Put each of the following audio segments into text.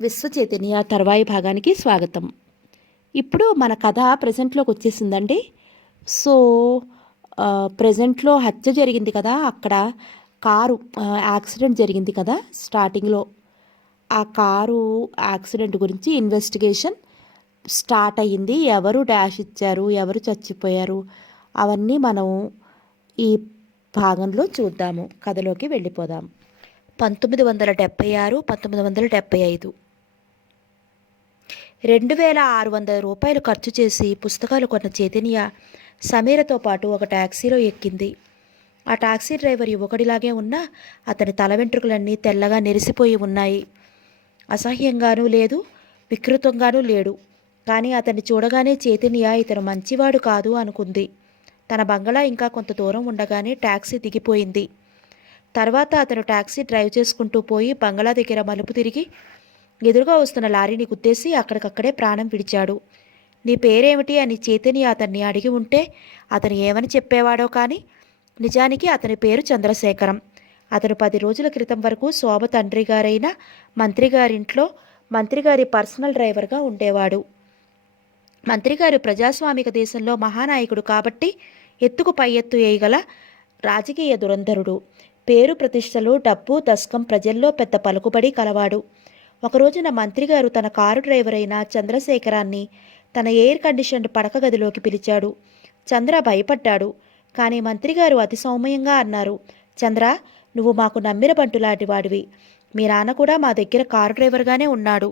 విశ్వ చైతన్య తర్వాయి భాగానికి స్వాగతం. ఇప్పుడు మన కథ ప్రెజెంట్లోకి వచ్చేసిందండి. సో ప్రెజెంట్లో హత్య జరిగింది కదా, అక్కడ కారు యాక్సిడెంట్ జరిగింది కదా స్టార్టింగ్లో. ఆ కారు యాక్సిడెంట్ గురించి ఇన్వెస్టిగేషన్ స్టార్ట్ అయ్యింది. ఎవరు డాష్ ఇచ్చారు, ఎవరు చచ్చిపోయారు, అవన్నీ మనం ఈ భాగంలో చూద్దాము. కథలోకి వెళ్ళిపోదాం. 1976, 1975. 2600 ఖర్చు చేసి పుస్తకాలు కొన్న చైతన్య సమీరతో పాటు ఒక టాక్సీలో ఎక్కింది. ఆ టాక్సీ డ్రైవర్ యువకుడిలాగే ఉన్నా అతని తల వెంట్రుకలన్నీ తెల్లగా నెరిసిపోయి ఉన్నాయి. అసహ్యంగానూ లేదు, వికృతంగానూ లేడు. కానీ అతన్ని చూడగానే చైతన్య ఇతను మంచివాడు కాదు అనుకుంది. తన బంగళా ఇంకా కొంత దూరం ఉండగానే టాక్సీ దిగిపోయింది. తర్వాత అతను టాక్సీ డ్రైవ్ చేసుకుంటూ పోయి బంగళా దగ్గర మలుపు తిరిగి ఎదురుగా వస్తున్న లారీని గుద్దేసి అక్కడికక్కడే ప్రాణం విడిచాడు. నీ పేరేమిటి అని చైతన్య అతన్ని అడిగి ఉంటే అతను ఏమని చెప్పేవాడో కానీ నిజానికి అతని పేరు చంద్రశేఖరం. అతను 10 రోజుల క్రితం వరకు శోభ తండ్రి గారైన మంత్రిగారింట్లో మంత్రిగారి పర్సనల్ డ్రైవర్గా ఉండేవాడు. మంత్రిగారు ప్రజాస్వామిక దేశంలో మహానాయకుడు కాబట్టి ఎత్తుకు పై ఎత్తు వేయగల రాజకీయ దురంధరుడు. పేరు ప్రతిష్టలు, డబ్బు, దస్కం, ప్రజల్లో పెద్ద పలుకుబడి కలవాడు. ఒకరోజున మంత్రిగారు తన కారు డ్రైవర్ అయిన చంద్రశేఖరాన్ని తన ఎయిర్ కండిషన్డ్ పడక గదిలోకి పిలిచాడు. చంద్ర భయపడ్డాడు. కానీ మంత్రిగారు అతి సౌమ్యంగా అన్నారు, చంద్ర, నువ్వు మాకు నమ్మిన బంటులాంటి వాడివి. మీ నాన్న కూడా మా దగ్గర కారు డ్రైవర్గానే ఉన్నాడు.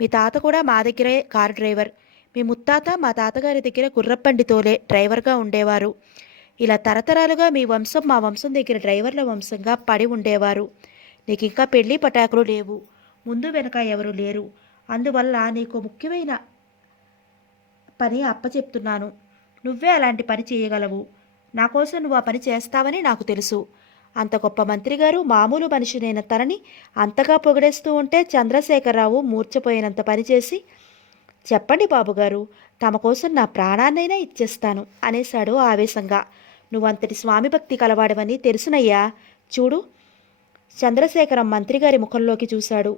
మీ తాత కూడా మా దగ్గరే కారు డ్రైవర్. మీ ముత్తాత మా తాతగారి దగ్గర గుర్రబండి తోలే డ్రైవర్గా ఉండేవారు. ఇలా తరతరాలుగా మీ వంశం మా వంశం దగ్గర డ్రైవర్ల వంశంగా పడి ఉండేవారు. నీకు ఇంకా పెళ్లి పటాకులు లేవు, ముందు వెనక ఎవరు లేరు. అందువల్ల నీకు ముఖ్యమైన పని అప్పచెప్తున్నాను. నువ్వే అలాంటి పని చేయగలవు. నా కోసం నువ్వు ఆ పని చేస్తావని నాకు తెలుసు. అంత గొప్ప మంత్రిగారు మామూలు మనిషినైన తనని అంతగా పొగిడేస్తూ ఉంటే చంద్రశేఖరరావు మూర్చపోయినంత పనిచేసి, చెప్పండి బాబుగారు, తమ కోసం నా ప్రాణాన్నైనా ఇచ్చేస్తాను అనేశాడు ఆవేశంగా. నువ్వంతటి స్వామిభక్తి కలవాడవని తెలుసునయ్యా. చూడు. చంద్రశేఖరం మంత్రిగారి ముఖంలోకి చూశాడు.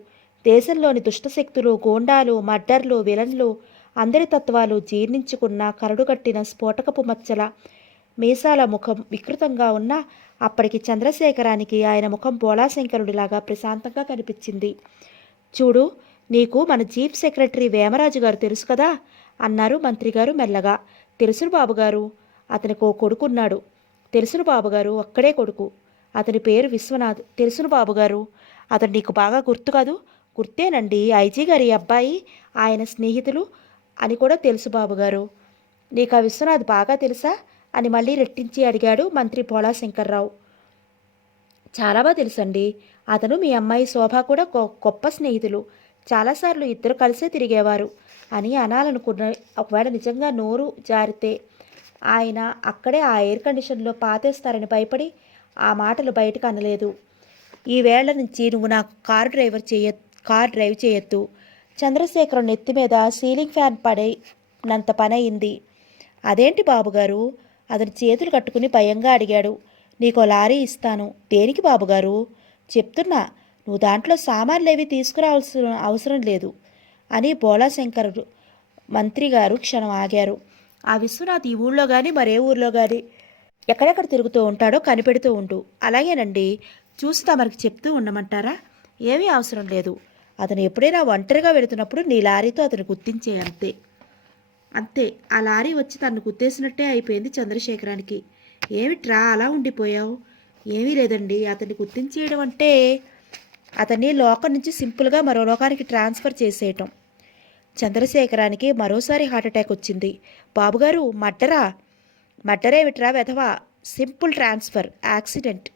దేశంలోని దుష్టశక్తులు, గోండాలు, మర్డర్లు, విలన్లు, అందరి తత్వాలు జీర్ణించుకున్న కరడుగట్టిన స్ఫోటకపు మచ్చల మీసాల ముఖం వికృతంగా ఉన్న అప్పటికి చంద్రశేఖరానికి ఆయన ముఖం బోళాశంకరుడిలాగా ప్రశాంతంగా కనిపించింది. చూడు, నీకు మన చీఫ్ సెక్రటరీ వేమరాజు గారు తెలుసు కదా అన్నారు మంత్రిగారు మెల్లగా. తెలుసును బాబుగారు. అతనికి ఓ కొడుకున్నాడు. తెలుసును బాబుగారు, ఒక్కడే కొడుకు. అతని పేరు విశ్వనాథ్. తెలుసును బాబుగారు. అతను నీకు బాగా గుర్తు కాదు? గుర్తేనండి, ఐజీ గారి అబ్బాయి, ఆయన స్నేహితులు అని కూడా తెలుసు బాబుగారు. నీకు ఆ విశ్వనాథ్ బాగా తెలుసా అని మళ్ళీ రెట్టించి అడిగాడు మంత్రి బోళాశంకర్రావు. చాలా బాగా తెలుసండి. అతను మీ అమ్మాయి శోభ కూడా గొప్ప స్నేహితులు. చాలాసార్లు ఇద్దరు కలిసే తిరిగేవారు అని అనాలనుకున్న. ఒకవేళ నిజంగా నోరు జారితే ఆయన అక్కడే ఆ ఎయిర్ కండిషన్లో పాతేస్తారని భయపడి ఆ మాటలు బయటకు అనలేదు. ఈ వేళ నుంచి నువ్వు నా కార్ డ్రైవ్ చేయొద్దు. చంద్రశేఖరం నెత్తి మీద సీలింగ్ ఫ్యాన్ పడినంత పని అయింది. అదేంటి బాబుగారు? అతని చేతులు కట్టుకుని భయంగా అడిగాడు. నీకో లారీ ఇస్తాను. దేనికి బాబుగారు? చెప్తున్నా, నువ్వు దాంట్లో సామాన్లేవి తీసుకురావాల్సిన అవసరం లేదు అని బోళాశంకరుడు మంత్రి గారు క్షణం ఆగారు. ఆ విశ్వనాథ్ ఈ ఊళ్ళో కానీ మరే ఊళ్ళో కానీ ఎక్కడెక్కడ తిరుగుతూ ఉంటాడో కనిపెడుతూ ఉండు. అలాగేనండి. చూసి తమరికి చెప్తూ ఉండమంటారా? ఏమీ అవసరం లేదు. అతను ఎప్పుడైనా ఒంటరిగా వెళుతున్నప్పుడు నీ లారీతో అతను గుర్తించే, అంతే. అంతే. ఆ లారీ వచ్చి తనను గుర్తేసినట్టే అయిపోయింది చంద్రశేఖరానికి. ఏమిట్రా అలా ఉండిపోయావు? ఏమీ లేదండి. అతన్ని గుర్తించేయడం అంటే అతన్ని లోకం నుంచి సింపుల్గా మరో లోకానికి ట్రాన్స్ఫర్ చేసేయటం. చంద్రశేఖరానికి మరోసారి హార్ట్అటాక్ వచ్చింది. బాబుగారు, మర్డరా? మర్డరేమిట్రా వెధవా? Simple transfer, accident.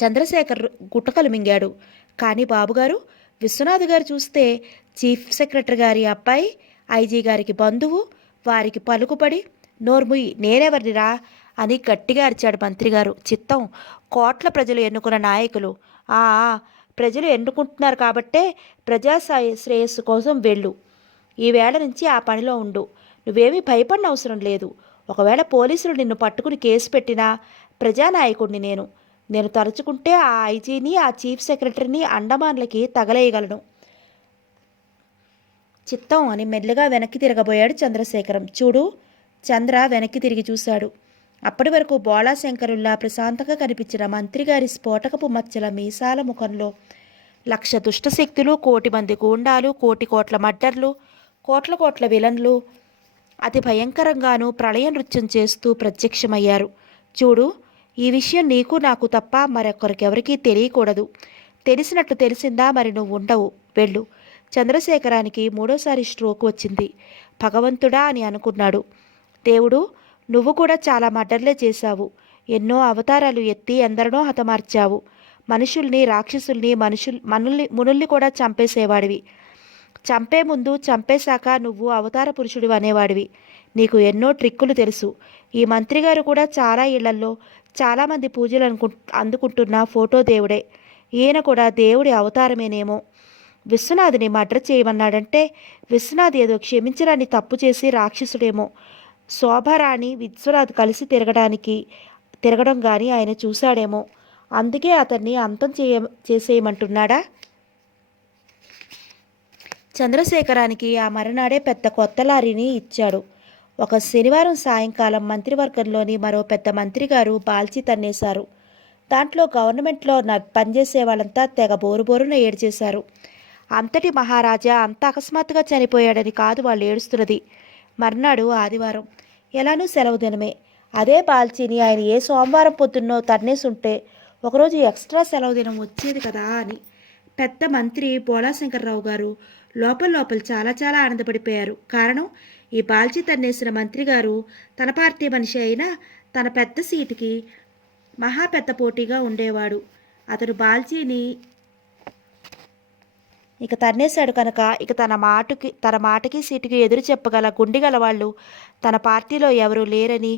చంద్రశేఖర్ గుట్టకలు మింగాడు. కానీ బాబుగారు, విశ్వనాథ్ గారు చూస్తే చీఫ్ సెక్రటరీ గారి అబ్బాయి, ఐజీ గారికి బంధువు, వారికి పలుకుబడి. నోర్ముయి, నేనెవరినిరా అని గట్టిగా అరిచాడు మంత్రిగారు. చిత్తం, కోట్ల ప్రజలు ఎన్నుకున్న నాయకులు. ఆ ప్రజలు ఎన్నుకుంటున్నారు కాబట్టే ప్రజా శ్రేయస్సు కోసం వెళ్ళు. ఈవేళ నుంచి ఆ పనిలో ఉండు. నువ్వేమీ భయపడిన అవసరం లేదు. ఒకవేళ పోలీసులు నిన్ను పట్టుకుని కేసు పెట్టినా ప్రజానాయకుడిని నేను తలుచుకుంటే ఆ ఐజీని, ఆ చీఫ్ సెక్రటరీని అండమాన్లకి తగలేయగలను. చిత్తం అని మెల్లగా వెనక్కి తిరగబోయాడు చంద్రశేఖరం. చూడు. చంద్ర వెనక్కి తిరిగి చూశాడు. అప్పటి వరకు బోళాశంకరుల్లా ప్రశాంతంగా కనిపించిన మంత్రిగారి స్ఫోటకపు మచ్చల మీసాల ముఖంలో 1,00,000 దుష్టశక్తులు, 1,00,00,000 మంది గూండాలు, 1,00,00,000 కోట్ల మర్డర్లు, కోట్ల కోట్ల విలన్లు అతి భయంకరంగానూ ప్రళయ నృత్యం చేస్తూ ప్రత్యక్షమయ్యారు. చూడు, ఈ విషయం నీకు నాకు తప్ప మరొకరికెవరికీ తెలియకూడదు. తెలిసినట్టు తెలిసిందా మరి నువ్వు ఉండవు. వెళ్ళు. చంద్రశేఖరానికి మూడోసారి స్ట్రోక్ వచ్చింది. భగవంతుడా అని అనుకున్నాడు. దేవుడు, నువ్వు కూడా చాలా మర్డర్లే చేశావు. ఎన్నో అవతారాలు ఎత్తి ఎందరినో హతమార్చావు. మనుషుల్ని, రాక్షసుల్ని, మునుల్ని కూడా చంపేసేవాడివి. చంపే ముందు, చంపేశాక నువ్వు అవతార పురుషుడు అనేవాడివి. నీకు ఎన్నో ట్రిక్కులు తెలుసు. ఈ మంత్రిగారు కూడా చాలా ఇళ్లల్లో చాలామంది పూజలు అందుకుంటున్న ఫోటో దేవుడే. ఈయన కూడా దేవుడి అవతారమేనేమో. విశ్వనాథుని మర్డర్ చేయమన్నాడంటే విశ్వనాథ్ ఏదో క్షమించడాన్ని తప్పు చేసి రాక్షసుడేమో. శోభారాణి విశ్వనాథ్ కలిసి తిరగడం కానీ ఆయన చూశాడేమో. అందుకే అతన్ని అంతం చేసేయమంటున్నాడా? చంద్రశేఖరానికి ఆ మరునాడే పెద్ద కొత్త లారీని ఇచ్చాడు. ఒక శనివారం సాయంకాలం మంత్రివర్గంలోని మరో పెద్ద మంత్రి గారు బాల్చి తన్నేశారు. దాంట్లో గవర్నమెంట్లో పనిచేసే వాళ్ళంతా తెగ బోరుబోరున ఏడ్చేశారు. అంతటి మహారాజా అంత అకస్మాత్తుగా చనిపోయాడని కాదు వాళ్ళు ఏడుస్తున్నది. మర్నాడు ఆదివారం, ఎలానూ సెలవు దినమే. అదే బాల్చిని ఆయన ఏ సోమవారం పొద్దున్నో తన్నేసుంటే ఒకరోజు ఎక్స్ట్రా సెలవు దినం వచ్చేది కదా అని పెద్ద మంత్రి బోళాశంకర్రావు గారు లోపల చాలా చాలా ఆనందపడిపోయారు. కారణం, ఈ బాల్చి తన్నేసిన మంత్రి గారు తన పార్టీ మనిషి అయినా తన పెద్ద సీటుకి మహా పెద్ద పోటీగా ఉండేవాడు. అతడు బాల్చీని ఇక తన్నేశాడు కనుక ఇక తన మాటకి సీటుకి ఎదురు చెప్పగల గుండెగల వాళ్ళు తన పార్టీలో ఎవరూ లేరని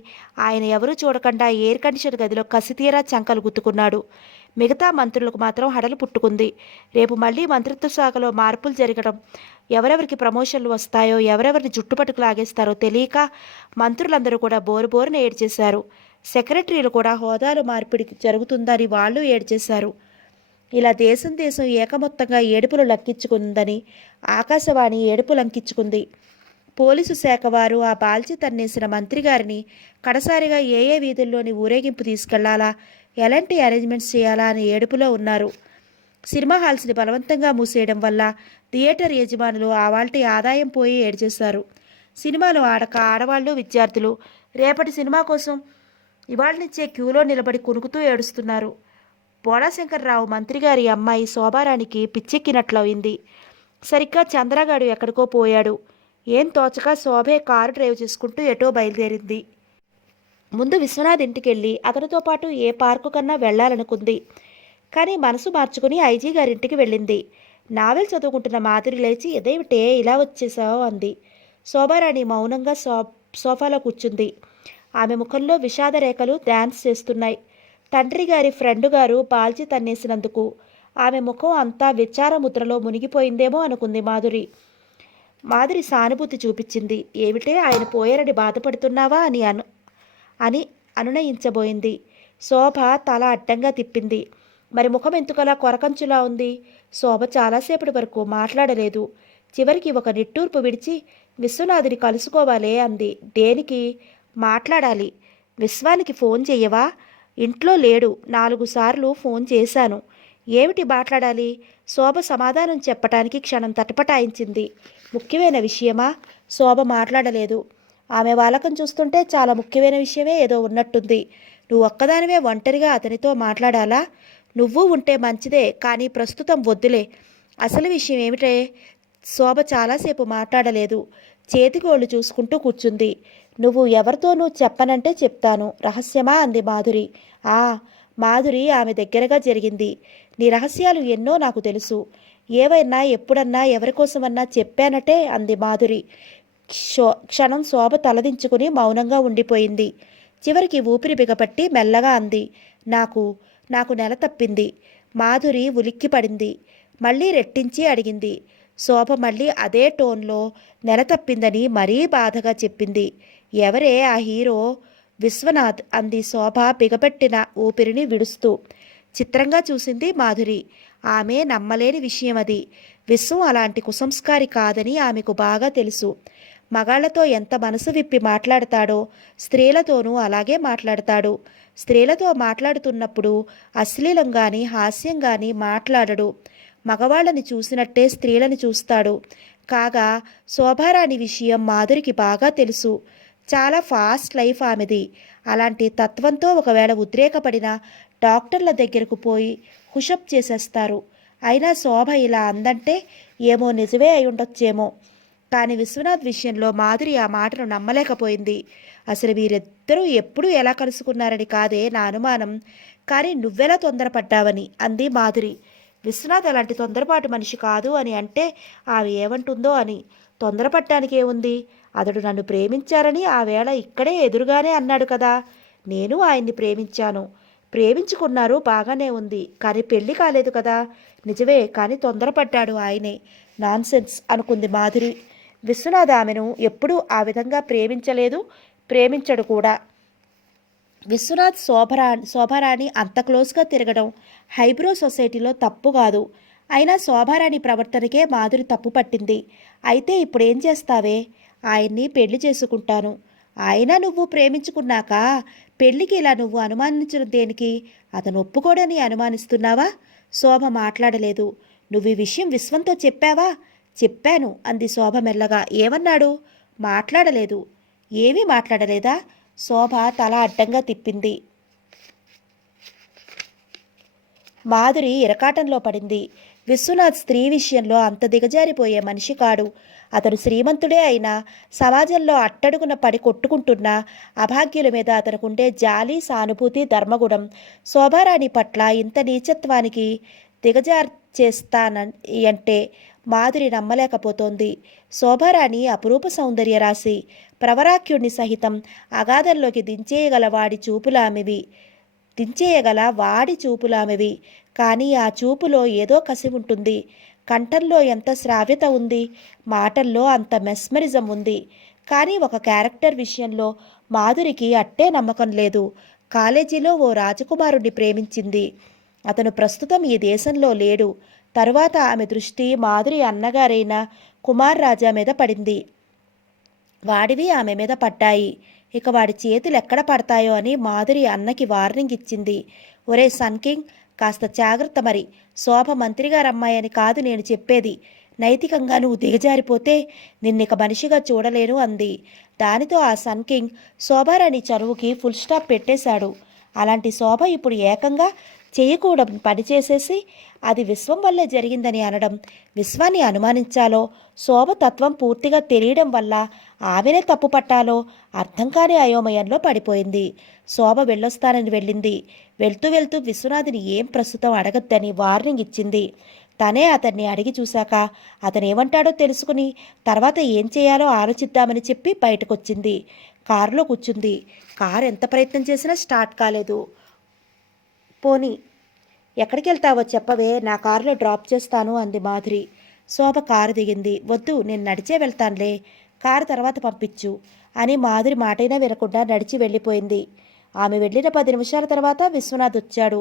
ఆయన ఎవరూ చూడకుండా ఎయిర్ కండిషన్ గదిలో కసితీరా చంకలు గుద్దుకున్నాడు. మిగతా మంత్రులకు మాత్రం హడలు పుట్టుకుంది. రేపు మళ్ళీ మంత్రిత్వ శాఖలో మార్పులు జరగడం, ఎవరెవరికి ప్రమోషన్లు వస్తాయో, ఎవరెవరిని జుట్టుపట్టుకు లాగేస్తారో తెలియక మంత్రులందరూ కూడా బోరుబోరున ఏడ్చేశారు. సెక్రటరీలు కూడా హోదాలు మార్పిడి జరుగుతుందని వాళ్ళు ఏడ్చేశారు. ఇలా దేశం ఏకమొత్తంగా ఏడుపులు లెక్కించుకుందని ఆకాశవాణి ఏడుపు లంకించుకుంది. పోలీసు శాఖ వారు ఆ బాల్చి తన్నేసిన మంత్రి గారిని కడసారిగా ఏ ఏ వీధుల్లోని ఊరేగింపు తీసుకెళ్లాలా, ఎలాంటి అరేంజ్మెంట్స్ చేయాలా అని ఏడుపులో ఉన్నారు. సినిమా హాల్స్ని బలవంతంగా మూసేయడం వల్ల థియేటర్ యజమానులు ఆవాల్టి ఆదాయం పోయి ఏడ్చేశారు. సినిమాలు ఆడక ఆడవాళ్ళు, విద్యార్థులు రేపటి సినిమా కోసం ఇవాళ నుంచే క్యూలో నిలబడి కునుకుతూ ఏడుస్తున్నారు. బోళాశంకర్రావు మంత్రిగారి అమ్మాయి శోభారానికి పిచ్చెక్కినట్లయింది. సరిగ్గా చంద్రగాడు ఎక్కడికో పోయాడు. ఏం తోచక శోభే కారు డ్రైవ్ చేసుకుంటూ ఎటో బయలుదేరింది. ముందు విశ్వనాథ్ ఇంటికెళ్ళి అతనితో పాటు ఏ పార్కు కన్నా వెళ్లాలనుకుంది. కానీ మనసు మార్చుకుని ఐజీ గారింటికి వెళ్ళింది. నావెల్ చదువుకుంటున్న మాధురి లేచి, ఎదేమిటే ఇలా వచ్చేసావు అంది. శోభారాణి మౌనంగా సోఫాలో కూర్చుంది. ఆమె ముఖంలో విషాద రేఖలు డాన్స్ చేస్తున్నాయి. తండ్రి గారి ఫ్రెండు గారు బాల్చి తన్నేసినందుకు ఆమె ముఖం అంతా విచారముద్రలో మునిగిపోయిందేమో అనుకుంది మాధురి సానుభూతి చూపించింది. ఏమిటే ఆయన పోయారని బాధపడుతున్నావా అని అనునయించబోయింది. శోభ తల అడ్డంగా తిప్పింది. మరి ముఖం ఎందుకలా కొరకంచులా ఉంది? శోభ చాలాసేపటి వరకు మాట్లాడలేదు. చివరికి ఒక నిట్టూర్పు విడిచి, విశ్వనాథుని కలుసుకోవాలే అంది. దేనికి? మాట్లాడాలి. విశ్వానికి ఫోన్ చెయ్యవా? ఇంట్లో లేడు. 4 సార్లు ఫోన్ చేశాను. ఏమిటి మాట్లాడాలి? శోభ సమాధానం చెప్పటానికి క్షణం తటపటాయించింది. ముఖ్యమైన విషయమా? శోభ మాట్లాడలేదు. ఆమె వాలకం చూస్తుంటే చాలా ముఖ్యమైన విషయమే ఏదో ఉన్నట్టుంది. నువ్వు ఒక్కదానివే ఒంటరిగా అతనితో మాట్లాడాలా? నువ్వు ఉంటే మంచిదే, కానీ ప్రస్తుతం వద్దులే. అసలు విషయం ఏమిటే? శోభ చాలాసేపు మాట్లాడలేదు. చేతిగోళ్లు చూసుకుంటూ కూర్చుంది. నువ్వు ఎవరితోనూ చెప్పనంటే చెప్తాను. రహస్యమా అంది మాధురి. మాధురి ఆమె దగ్గరగా జరిగింది. నీ రహస్యాలు ఎన్నో నాకు తెలుసు. ఏవైనా ఎప్పుడన్నా ఎవరికోసమన్నా చెప్పానటే అంది మాధురి. క్షణం శోభ తలదించుకుని మౌనంగా ఉండిపోయింది. చివరికి ఊపిరి బిగపట్టి మెల్లగా అంది, నాకు నెల తప్పింది. మాధురి ఉలిక్కిపడింది. మళ్ళీ రెట్టించి అడిగింది. శోభ మళ్ళీ అదే టోన్లో నెల తప్పిందని మరీ బాధగా చెప్పింది. ఎవరే ఆ హీరో? విశ్వనాథ్ అంది శోభ బిగపెట్టిన ఊపిరిని విడుస్తూ. చిత్రంగా చూసింది మాధురి. ఆమె నమ్మలేని విషయం అది. విశ్వం అలాంటి కుసంస్కారి కాదని ఆమెకు బాగా తెలుసు. మగాళ్లతో ఎంత మనసు విప్పి మాట్లాడతాడో స్త్రీలతోనూ అలాగే మాట్లాడతాడు. స్త్రీలతో మాట్లాడుతున్నప్పుడు అశ్లీలం గాని హాస్యం గాని మాట్లాడడు. మగవాళ్ళని చూసినట్టే స్త్రీలని చూస్తాడు. కాగా శోభారాణి విషయం మాధురికి బాగా తెలుసు. చాలా ఫాస్ట్ లైఫ్ ఆమెది. అలాంటి తత్వంతో ఒకవేళ ఉద్రేకపడిన డాక్టర్ల దగ్గరకు పోయి హుషప్ చేసేస్తారు. అయినా శోభ ఇలా అందంటే ఏమో నిజమే అయి ఉండొచ్చేమో. కానీ విశ్వనాథ్ విషయంలో మాధురి ఆ మాటను నమ్మలేకపోయింది. అసలు వీరిద్దరూ ఎప్పుడు ఎలా కలుసుకున్నారని కాదే నా అనుమానం. కానీ నువ్వెలా తొందరపడ్డావని అంది మాధురి. విశ్వనాథ్ అలాంటి తొందరపాటు మనిషి కాదు అని అంటే ఆమె ఏమంటుందో అని. తొందరపడ్డానికి ఏముంది? అతడు నన్ను ప్రేమించారని ఆ వేళ ఇక్కడే ఎదురుగానే అన్నాడు కదా. నేను ఆయన్ని ప్రేమించాను. ప్రేమించుకున్నారు, బాగానే ఉంది. కానీ పెళ్లి కాలేదు కదా. నిజమే, కానీ తొందరపడ్డాడు ఆయనే. నాన్సెన్స్ అనుకుంది మాధురి. విశ్వనాథ్ ఆమెను ఎప్పుడూ ఆ విధంగా ప్రేమించలేదు, ప్రేమించడు కూడా. విశ్వనాథ్ శోభారాణి అంత క్లోజ్గా తిరగడం హైబ్రో సొసైటీలో తప్పు కాదు. అయినా శోభారాణి ప్రవర్తనకే మాధురి తప్పు పట్టింది. అయితే ఇప్పుడు ఏం చేస్తావే? ఆయన్ని పెళ్లి చేసుకుంటాను. ఆయన నువ్వు ప్రేమించుకున్నాక పెళ్లికి ఇలా నువ్వు అనుమానించడం దేనికి? అతను ఒప్పుకోడని అనుమానిస్తున్నావా? శోభ మాట్లాడలేదు. నువ్వు ఈ విషయం విశ్వంతో చెప్పావా? చెప్పాను అంది శోభ మెల్లగా. ఏమన్నాడు? మాట్లాడలేదు. ఏమీ మాట్లాడలేదా? శోభ తల అడ్డంగా తిప్పింది. మాధురి ఇరకాటంలో పడింది. విశ్వనాథ్ స్త్రీ విషయంలో అంత దిగజారిపోయే మనిషి కాడు. అతను శ్రీమంతుడే అయినా సమాజంలో అట్టడుగున పడి కొట్టుకుంటున్న అభాగ్యుల మీద అతనుకుండే జాలి, సానుభూతి, ధర్మగుణం శోభారాణి పట్ల ఇంత నీచత్వానికి దిగజార్చేస్తానంటే మాధురి నమ్మలేకపోతోంది. శోభారాణి అపురూప సౌందర్య రాశి. ప్రవరాఖ్యుణ్ణి సహితం అగాధంలోకి దించేయగల వాడి చూపులామెవి. కానీ ఆ చూపులో ఏదో కసి ఉంటుంది. కంఠంలో ఎంత శ్రావ్యత ఉంది. మాటల్లో అంత మెస్మరిజం ఉంది. కానీ ఒక క్యారెక్టర్ విషయంలో మాధురికి అట్టే నమ్మకం లేదు. కాలేజీలో ఓ రాజకుమారుడిని ప్రేమించింది. అతను ప్రస్తుతం ఈ దేశంలో లేడు. తరువాత ఆమె దృష్టి మాధురి అన్నగారైన కుమార్ రాజా మీద పడింది. వాడివి ఆమె మీద పడ్డాయి. ఇక వాడి చేతులు ఎక్కడ పడతాయో అని మాధురి అన్నకి వార్నింగ్ ఇచ్చింది. ఒరే సన్కింగ్, కాస్త జాగ్రత్త మరి. శోభ మంత్రిగారు అమ్మాయని కాదు నేను చెప్పేది. నైతికంగా నువ్వు దిగజారిపోతే నిన్నిక మనిషిగా చూడలేను అంది. దానితో ఆ సన్కింగ్ శోభారాణి చనువుకి ఫుల్ స్టాప్ పెట్టేశాడు. అలాంటి శోభ ఇప్పుడు ఏకంగా చేయకూడని పని చేసేసి అది విశ్వం వల్లే జరిగిందని అనడం, విశ్వాన్ని అనుమానించాలో శోభ తత్వం పూర్తిగా తెలియడం వల్ల ఆమెనే తప్పు పట్టాలో అర్థం కాని అయోమయంలో పడిపోయింది. శోభ వెళ్ళొస్తానని వెళ్ళింది. వెళ్తూ వెళ్తూ విశ్వనాథుని ఏం ప్రస్తుతం అడగద్దని వార్నింగ్ ఇచ్చింది. తనే అతన్ని అడిగి చూశాక అతను ఏమంటాడో తెలుసుకుని తర్వాత ఏం చేయాలో ఆలోచిద్దామని చెప్పి బయటకొచ్చింది. కారులో కూర్చుంది. కారు ఎంత ప్రయత్నం చేసినా స్టార్ట్ కాలేదు. పోనీ ఎక్కడికి వెళ్తావో చెప్పవే, నా కారులో డ్రాప్ చేస్తాను అంది మాధురి. శోభ కారు దిగింది. వద్దు, నేను నడిచే వెళ్తానులే, కారు తర్వాత పంపించు అని మాధురి మాటైనా వినకుండా నడిచి వెళ్ళిపోయింది. ఆమె వెళ్ళిన 10 నిమిషాల తర్వాత విశ్వనాథ్ వచ్చాడు.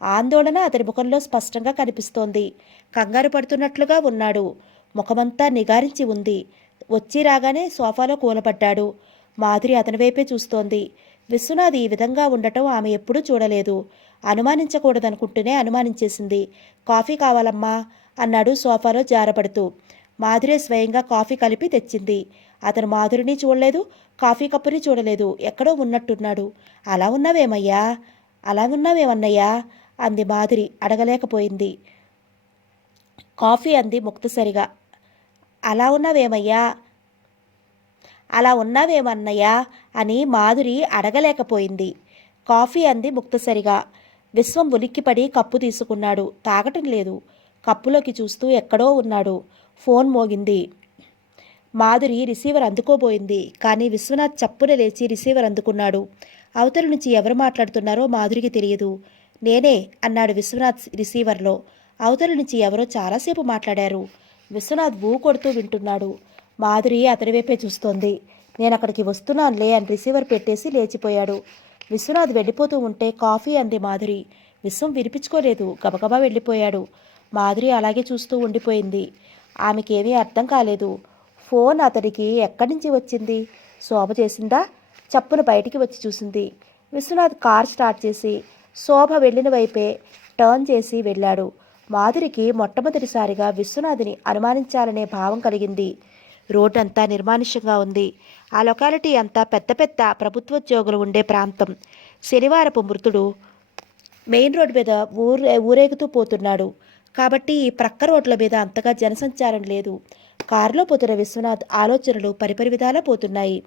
ఆందోళన అతని ముఖంలో స్పష్టంగా కనిపిస్తోంది. కంగారు పడుతున్నట్లుగా ఉన్నాడు. ముఖమంతా నిగారించి ఉంది. వచ్చి రాగానే సోఫాలో కూలబడ్డాడు. మాధురి అతని వైపే చూస్తోంది. విశ్వనాథ్ ఈ విధంగా ఉండటం ఆమె ఎప్పుడూ చూడలేదు. అనుమానించకూడదనుకుంటూనే అనుమానించేసింది. కాఫీ కావాలమ్మా అన్నాడు సోఫాలో జారపడుతూ. మాధురే స్వయంగా కాఫీ కలిపి తెచ్చింది. అతను మాధురిని చూడలేదు, కాఫీ కప్పుని చూడలేదు. ఎక్కడో ఉన్నట్టున్నాడు. అలా ఉన్నావేమన్నయ్యా అంది మాధురి. అడగలేకపోయింది. కాఫీ అంది ముక్తసరిగా. అలా ఉన్నావేమన్నయ్యా అని మాధురి అడగలేకపోయింది. కాఫీ అంది ముక్తసరిగా. విశ్వం ఉలిక్కిపడి కప్పు తీసుకున్నాడు. తాగటం లేదు. కప్పులోకి చూస్తూ ఎక్కడో ఉన్నాడు. ఫోన్ మోగింది. మాధురి రిసీవర్ అందుకోబోయింది. కానీ విశ్వనాథ్ చప్పున లేచి రిసీవర్ అందుకున్నాడు. అవతల నుంచి ఎవరు మాట్లాడుతున్నారో మాధురికి తెలియదు. నేనే అన్నాడు విశ్వనాథ్ రిసీవర్లో. అవతల నుంచి ఎవరో చాలాసేపు మాట్లాడారు. విశ్వనాథ్ ఊ కొడుతూ వింటున్నాడు. మాధురి అతని వైపే చూస్తోంది. నేను అక్కడికి వస్తున్నానులే అని రిసీవర్ పెట్టేసి లేచిపోయాడు. విశ్వనాథ్ వెళ్ళిపోతూ ఉంటే కాఫీ అంది మాధురి. విశ్వం వినిపించుకోలేదు, గబగబా వెళ్ళిపోయాడు. మాధురి అలాగే చూస్తూ ఉండిపోయింది. ఆమెకేమీ అర్థం కాలేదు. ఫోన్ అతడికి ఎక్కడి నుంచి వచ్చింది? శోభ చేసిందా? చప్పున బయటికి వచ్చి చూసింది. విశ్వనాథ్ కార్ స్టార్ట్ చేసి శోభ వెళ్ళిన వైపే టర్న్ చేసి వెళ్ళాడు. మాధురికి మొట్టమొదటిసారిగా విశ్వనాథ్ని అనుమానించాలనే భావం కలిగింది. రోడ్డు అంతా నిర్మానుష్యంగా ఉంది. ఆ లొకాలిటీ అంతా పెద్ద పెద్ద ప్రభుత్వోద్యోగులు ఉండే ప్రాంతం. శనివారపు మృతుడు మెయిన్ రోడ్డు మీద ఊరేగుతూ పోతున్నాడు కాబట్టి ఈ ప్రక్క రోడ్ల మీద అంతగా జనసంచారం లేదు. కారులో పోతున్న విశ్వనాథ్ ఆలోచనలు పరిపరి విధాలా పోతున్నాయి.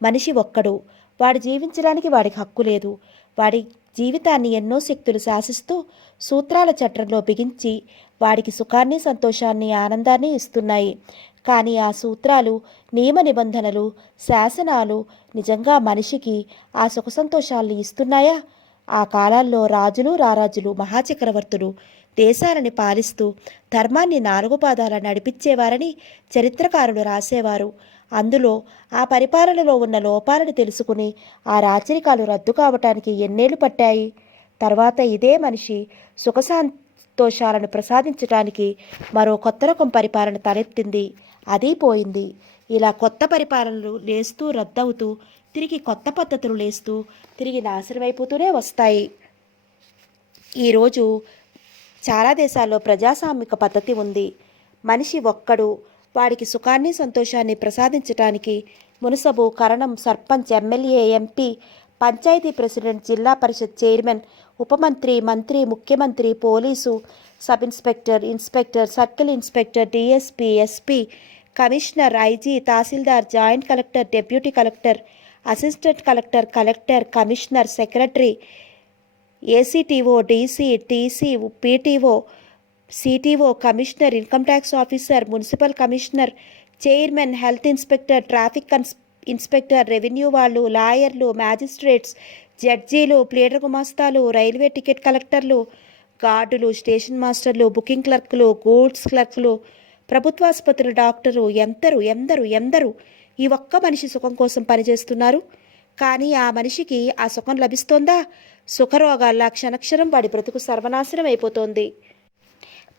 మనిషి ఒక్కడు, వాడు జీవించడానికి వాడికి హక్కు లేదు. వాడి జీవితాన్ని ఎన్నో శక్తులు శాసిస్తూ సూత్రాల చట్రంలో బిగించి వాడికి సుఖాన్ని, సంతోషాన్ని, ఆనందాన్ని ఇస్తున్నాయి. కానీ ఆ సూత్రాలు, నియమ నిబంధనలు, శాసనాలు నిజంగా మనిషికి ఆ సుఖ సంతోషాల్ని ఇస్తున్నాయా? ఆ కాలాల్లో రాజులు, రారాజులు, మహాచక్రవర్తులు దేశాలని పాలిస్తూ ధర్మాన్ని నాలుగు పాదాల నడిపించేవారని చరిత్రకారులు రాసేవారు. అందులో ఆ పరిపాలనలో ఉన్న లోపాలను తెలుసుకుని ఆ రాచరికాలు రద్దు కావటానికి ఎన్నేళ్లు పట్టాయి. తర్వాత ఇదే మనిషి సుఖ సంతోషాలను ప్రసాదించడానికి మరో కొత్త రకం పరిపాలన తలెత్తింది. అది పోయింది. ఇలా కొత్త పరిపాలనలు లేస్తూ రద్దవుతూ తిరిగి కొత్త పద్ధతులు లేస్తూ తిరిగి నాశనమైపోతూనే వస్తాయి. ఈరోజు చాలా దేశాల్లో ప్రజాస్వామిక పద్ధతి ఉంది. మనిషి ఒక్కడు, వాడికి సుఖాన్ని, సంతోషాన్ని ప్రసాదించడానికి మున్సబు, కరణం, sarpanch, MLA, MP, panchayat president, zilla parishad chairman, ఉపమంత్రి, మంత్రి, ముఖ్యమంత్రి, police, sub inspector, inspector, circle inspector, DSP, SP, commissioner, IG, tahsildar, joint collector, deputy collector, assistant collector, collector, commissioner, secretary, ACTO, DC, TC, PTO, CTO, commissioner, income tax officer, municipal commissioner, chairman, health inspector, traffic inspector, revenue వాళ్ళు, లాయర్లు, magistrates, జడ్జీలు, pleader గుమాస్తాలు, railway ticket కలెక్టర్లు, గార్డులు, station మాస్టర్లు, booking క్లర్కులు, goods క్లర్కులు, ప్రభుత్వాసుపత్రుల doctor, ఎందరు ఈ ఒక్క మనిషి సుఖం కోసం పనిచేస్తున్నారు. కానీ ఆ మనిషికి ఆ సుఖం లభిస్తోందా? సుఖరోగాల్లా క్షణక్షణం వాడి బ్రతుకు సర్వనాశనం అయిపోతోంది.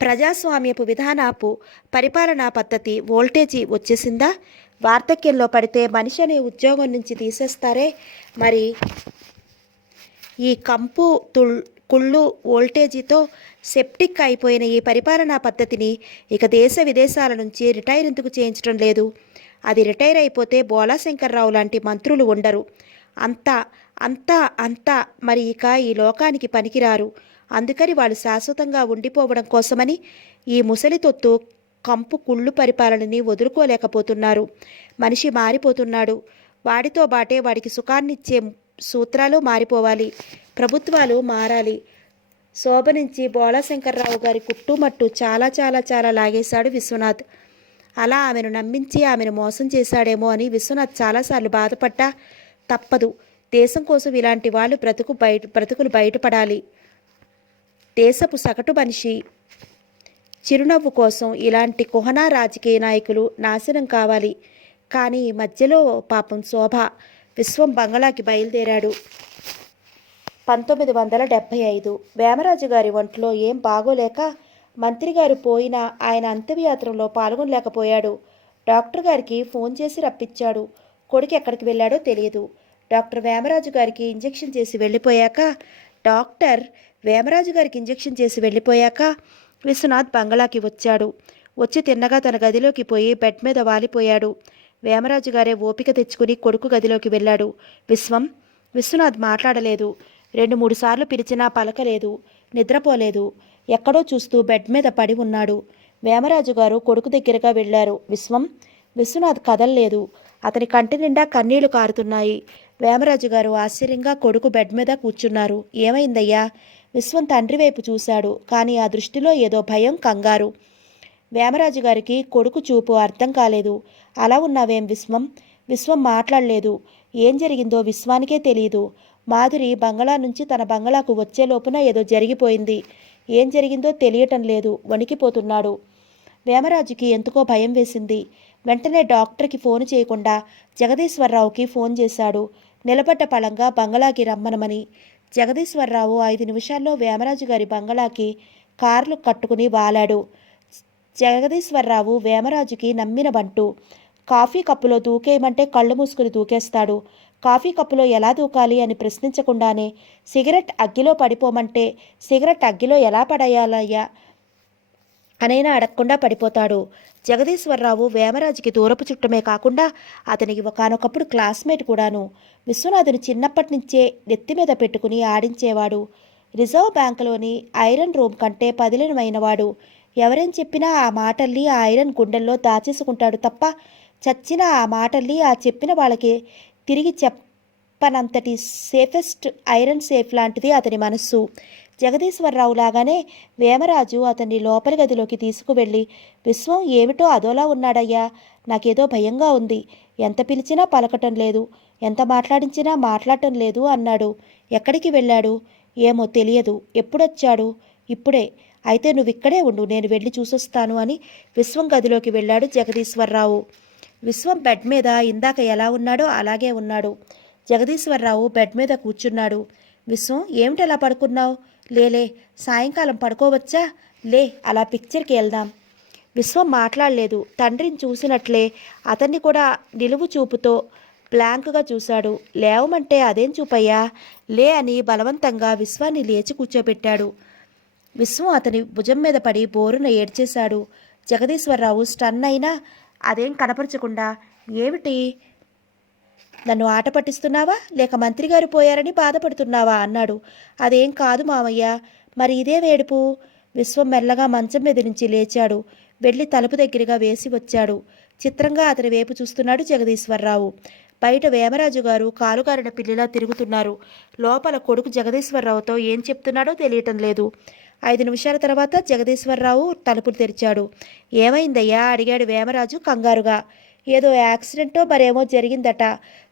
ప్రజాస్వామ్యపు విధానపు పరిపాలనా పద్ధతి వోల్టేజీ వచ్చేసిందా? వార్ధక్యంలో పడితే మనిషి అనే ఉద్యోగం నుంచి తీసేస్తారే, మరి ఈ కంపు కుళ్ళు వోల్టేజీతో సెప్టిక్ అయిపోయిన ఈ పరిపాలనా పద్ధతిని ఇక దేశ విదేశాల నుంచి రిటైర్ ఎందుకు చేయించడం లేదు? అది రిటైర్ అయిపోతే బోలాశంకర్రావు లాంటి మంత్రులు ఉండరు. అంతా మరి ఇక ఈ లోకానికి పనికిరారు. అందుకని వాళ్ళు శాశ్వతంగా ఉండిపోవడం కోసమని ఈ ముసలితొత్తు కంపు కుళ్ళు పరిపాలనని వదులుకోలేకపోతున్నారు. మనిషి మారిపోతున్నాడు. వాడితో బాటే వాడికి సుఖాన్నిచ్చే సూత్రాలు మారిపోవాలి. ప్రభుత్వాలు మారాలి. శోభ నుంచి బోలాశంకర్రావు గారి కుట్టుమట్టు చాలా లాగేశాడు విశ్వనాథ్. అలా ఆమెను నమ్మించి ఆమెను మోసం చేశాడేమో అని విశ్వనాథ్ చాలాసార్లు బాధపడ్డా తప్పదు. దేశం కోసం ఇలాంటి వాళ్ళు బ్రతుకులు బయటపడాలి. దేశపు సగటు మనిషి చిరునవ్వు కోసం ఇలాంటి కుహనా రాజకీయ నాయకులు నాశనం కావాలి. కానీ మధ్యలో పాపం శోభ విశ్వం బంగళాకి బయలుదేరాడు. 1975 వేమరాజు గారి ఒంట్లో ఏం బాగోలేక మంత్రిగారు పోయినా ఆయన అంత్యయాత్రలో పాల్గొనలేకపోయాడు. డాక్టర్ గారికి ఫోన్ చేసి రప్పించాడు. కొడుకు ఎక్కడికి వెళ్ళాడో తెలియదు. డాక్టర్ వేమరాజు గారికి ఇంజెక్షన్ చేసి వెళ్ళిపోయాక విశ్వనాథ్ బంగళాకి వచ్చాడు. వచ్చి తిన్నగా తన గదిలోకి పోయి బెడ్ మీద వాలిపోయాడు. వేమరాజు గారే ఓపిక తెచ్చుకుని కొడుకు గదిలోకి వెళ్ళాడు. విశ్వనాథ్ మాట్లాడలేదు. 2-3 సార్లు పిలిచినా పలకలేదు. నిద్రపోలేదు. ఎక్కడో చూస్తూ బెడ్ మీద పడి ఉన్నాడు. వేమరాజు గారు కొడుకు దగ్గరగా వెళ్ళారు. విశ్వనాథ్ కదల్లేదు. అతని కంటి నిండా కన్నీళ్లు కారుతున్నాయి. వేమరాజు గారు ఆశ్చర్యంగా కొడుకు బెడ్ మీద కూర్చున్నారు. ఏమైందయ్యా? విశ్వం తండ్రి వైపు చూశాడు. కానీ ఆ దృష్టిలో ఏదో భయం, కంగారు. వేమరాజు గారికి కొడుకు చూపు అర్థం కాలేదు. అలా ఉన్నావేం విశ్వం మాట్లాడలేదు. ఏం జరిగిందో విశ్వానికే తెలియదు. మాధురి బంగళా నుంచి తన బంగళాకు వచ్చే లోపున ఏదో జరిగిపోయింది. ఏం జరిగిందో తెలియటం లేదు. వణికిపోతున్నాడు. వేమరాజుకి ఎందుకో భయం వేసింది. వెంటనే డాక్టర్కి ఫోన్ చేయకుండా జగదీశ్వరరావుకి ఫోన్ చేశాడు. నిలబడ్డ పళంగా బంగళాకి రమ్మనమని. జగదీశ్వరరావు 5 నిమిషాల్లో వేమరాజు గారి బంగళాకి కార్లు కట్టుకుని వాలాడు. జగదీశ్వరరావు వేమరాజుకి నమ్మిన బంటు. కాఫీ కప్పులో దూకేయమంటే కళ్ళు మూసుకుని దూకేస్తాడు. కాఫీ కప్పులో ఎలా దూకాలి అని ప్రశ్నించకుండానే సిగరెట్ అగ్గిలో పడిపోమంటే సిగరెట్ అగ్గిలో ఎలా పడేయాలయ్యా అనైనా అడగకుండా పడిపోతాడు. జగదీశ్వరరావు వేమరాజుకి దూరపు చుట్టమే కాకుండా అతనికి ఒకానొకప్పుడు క్లాస్మేట్ కూడాను. విశ్వనాథుని చిన్నప్పటి నుంచే నెత్తి మీద పెట్టుకుని ఆడించేవాడు. రిజర్వ్ బ్యాంకులోని ఐరన్ రూమ్ కంటే పదిలమైనవాడు. ఎవరేం చెప్పినా ఆ మాటల్ని ఆ ఐరన్ గుండెల్లో దాచేసుకుంటాడు తప్ప చచ్చినా ఆ మాటల్ని ఆ చెప్పిన వాళ్ళకి తిరిగి చెప్పనంతటి సేఫెస్ట్ ఐరన్ సేఫ్ లాంటిది అతని మనస్సు. జగదీశ్వరరావు లాగానే వేమరాజు అతన్ని లోపలి గదిలోకి తీసుకువెళ్ళి, విశ్వం ఏమిటో అదోలా ఉన్నాడయ్యా, నాకేదో భయంగా ఉంది, ఎంత పిలిచినా పలకటం లేదు, ఎంత మాట్లాడించినా మాట్లాడటం లేదు అన్నాడు. ఎక్కడికి వెళ్ళాడు? ఏమో తెలియదు. ఎప్పుడొచ్చాడు? ఇప్పుడే. అయితే నువ్విక్కడే ఉండు, నేను వెళ్ళి చూసొస్తాను అని విశ్వం గదిలోకి వెళ్ళాడు జగదీశ్వరరావు. విశ్వం బెడ్ మీద ఇందాక ఎలా ఉన్నాడో అలాగే ఉన్నాడు. జగదీశ్వరరావు బెడ్ మీద కూర్చున్నాడు. విశ్వం, ఏమిటలా పడుకున్నావు? లేలే, సాయంకాలం పడుకోవచ్చా? లే, అలా పిక్చర్కి వెళ్దాం. విశ్వం మాట్లాడలేదు. తండ్రిని చూసినట్లే అతన్ని కూడా నిలువు చూపుతో బ్లాంక్గా చూశాడు. లేవమంటే అదేం చూపయ్యా? లే అని బలవంతంగా విశ్వాన్ని లేచి కూర్చోబెట్టాడు. విశ్వం అతని భుజం మీద పడి బోరున ఏడ్చేశాడు. జగదీశ్వరరావు స్టన్ అయినా అదేం కనపరచకుండా, ఏమిటి, నన్ను ఆట పట్టిస్తున్నావా లేక మంత్రిగారు పోయారని బాధపడుతున్నావా అన్నాడు. అదేం కాదు మామయ్య. మరి ఇదే వేడుపు? విశ్వం మెల్లగా మంచం మీద నుంచి లేచాడు. వెళ్ళి తలుపు దగ్గరగా వేసి వచ్చాడు. చిత్రంగా అతని వైపు చూస్తున్నాడు జగదీశ్వరరావు. బయట వేమరాజు గారు కాలుగారిన పిల్లిలా తిరుగుతున్నారు. లోపల కొడుకు జగదీశ్వరరావుతో ఏం చెప్తున్నాడో తెలియటం లేదు. 5 నిమిషాల తర్వాత జగదీశ్వరరావు తలుపులు తెరిచాడు. ఏమైందయ్యా అడిగాడు వేమరాజు కంగారుగా. ఏదో యాక్సిడెంటో మరేమో జరిగిందట,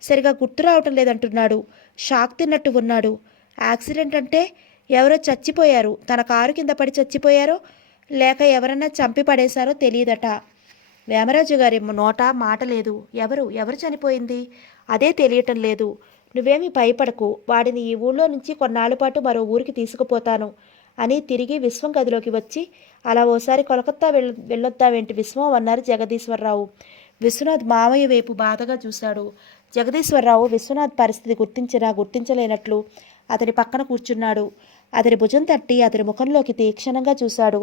సరిగా గుర్తు రావటం లేదంటున్నాడు. షాక్ తిన్నట్టు ఉన్నాడు. యాక్సిడెంట్ అంటే ఎవరో చచ్చిపోయారు. తన కారు కింద పడి చచ్చిపోయారో లేక ఎవరన్నా చంపి పడేశారో తెలియదట. వేమరాజు గారి నోట మాట లేదు. ఎవరు చనిపోయింది? అదే తెలియటం లేదు. నువ్వేమీ భయపడకు, వాడిని ఈ ఊళ్ళో నుంచి కొన్నాళ్ళ పాటు మరో ఊరికి తీసుకుపోతాను అని తిరిగి విశ్వం గదిలోకి వచ్చి, అలా ఓసారి కోలకత్తా వెళ్ళొద్దావేంటి విశ్వం అన్నారు జగదీశ్వరరావు. విశ్వనాథ్ మామయ్య వైపు బాధగా చూశాడు. జగదీశ్వరరావు విశ్వనాథ్ పరిస్థితి గుర్తించలేనట్లు అతని పక్కన కూర్చున్నాడు. అతని భుజం తట్టి అతని ముఖంలోకి తీక్షణంగా చూశాడు.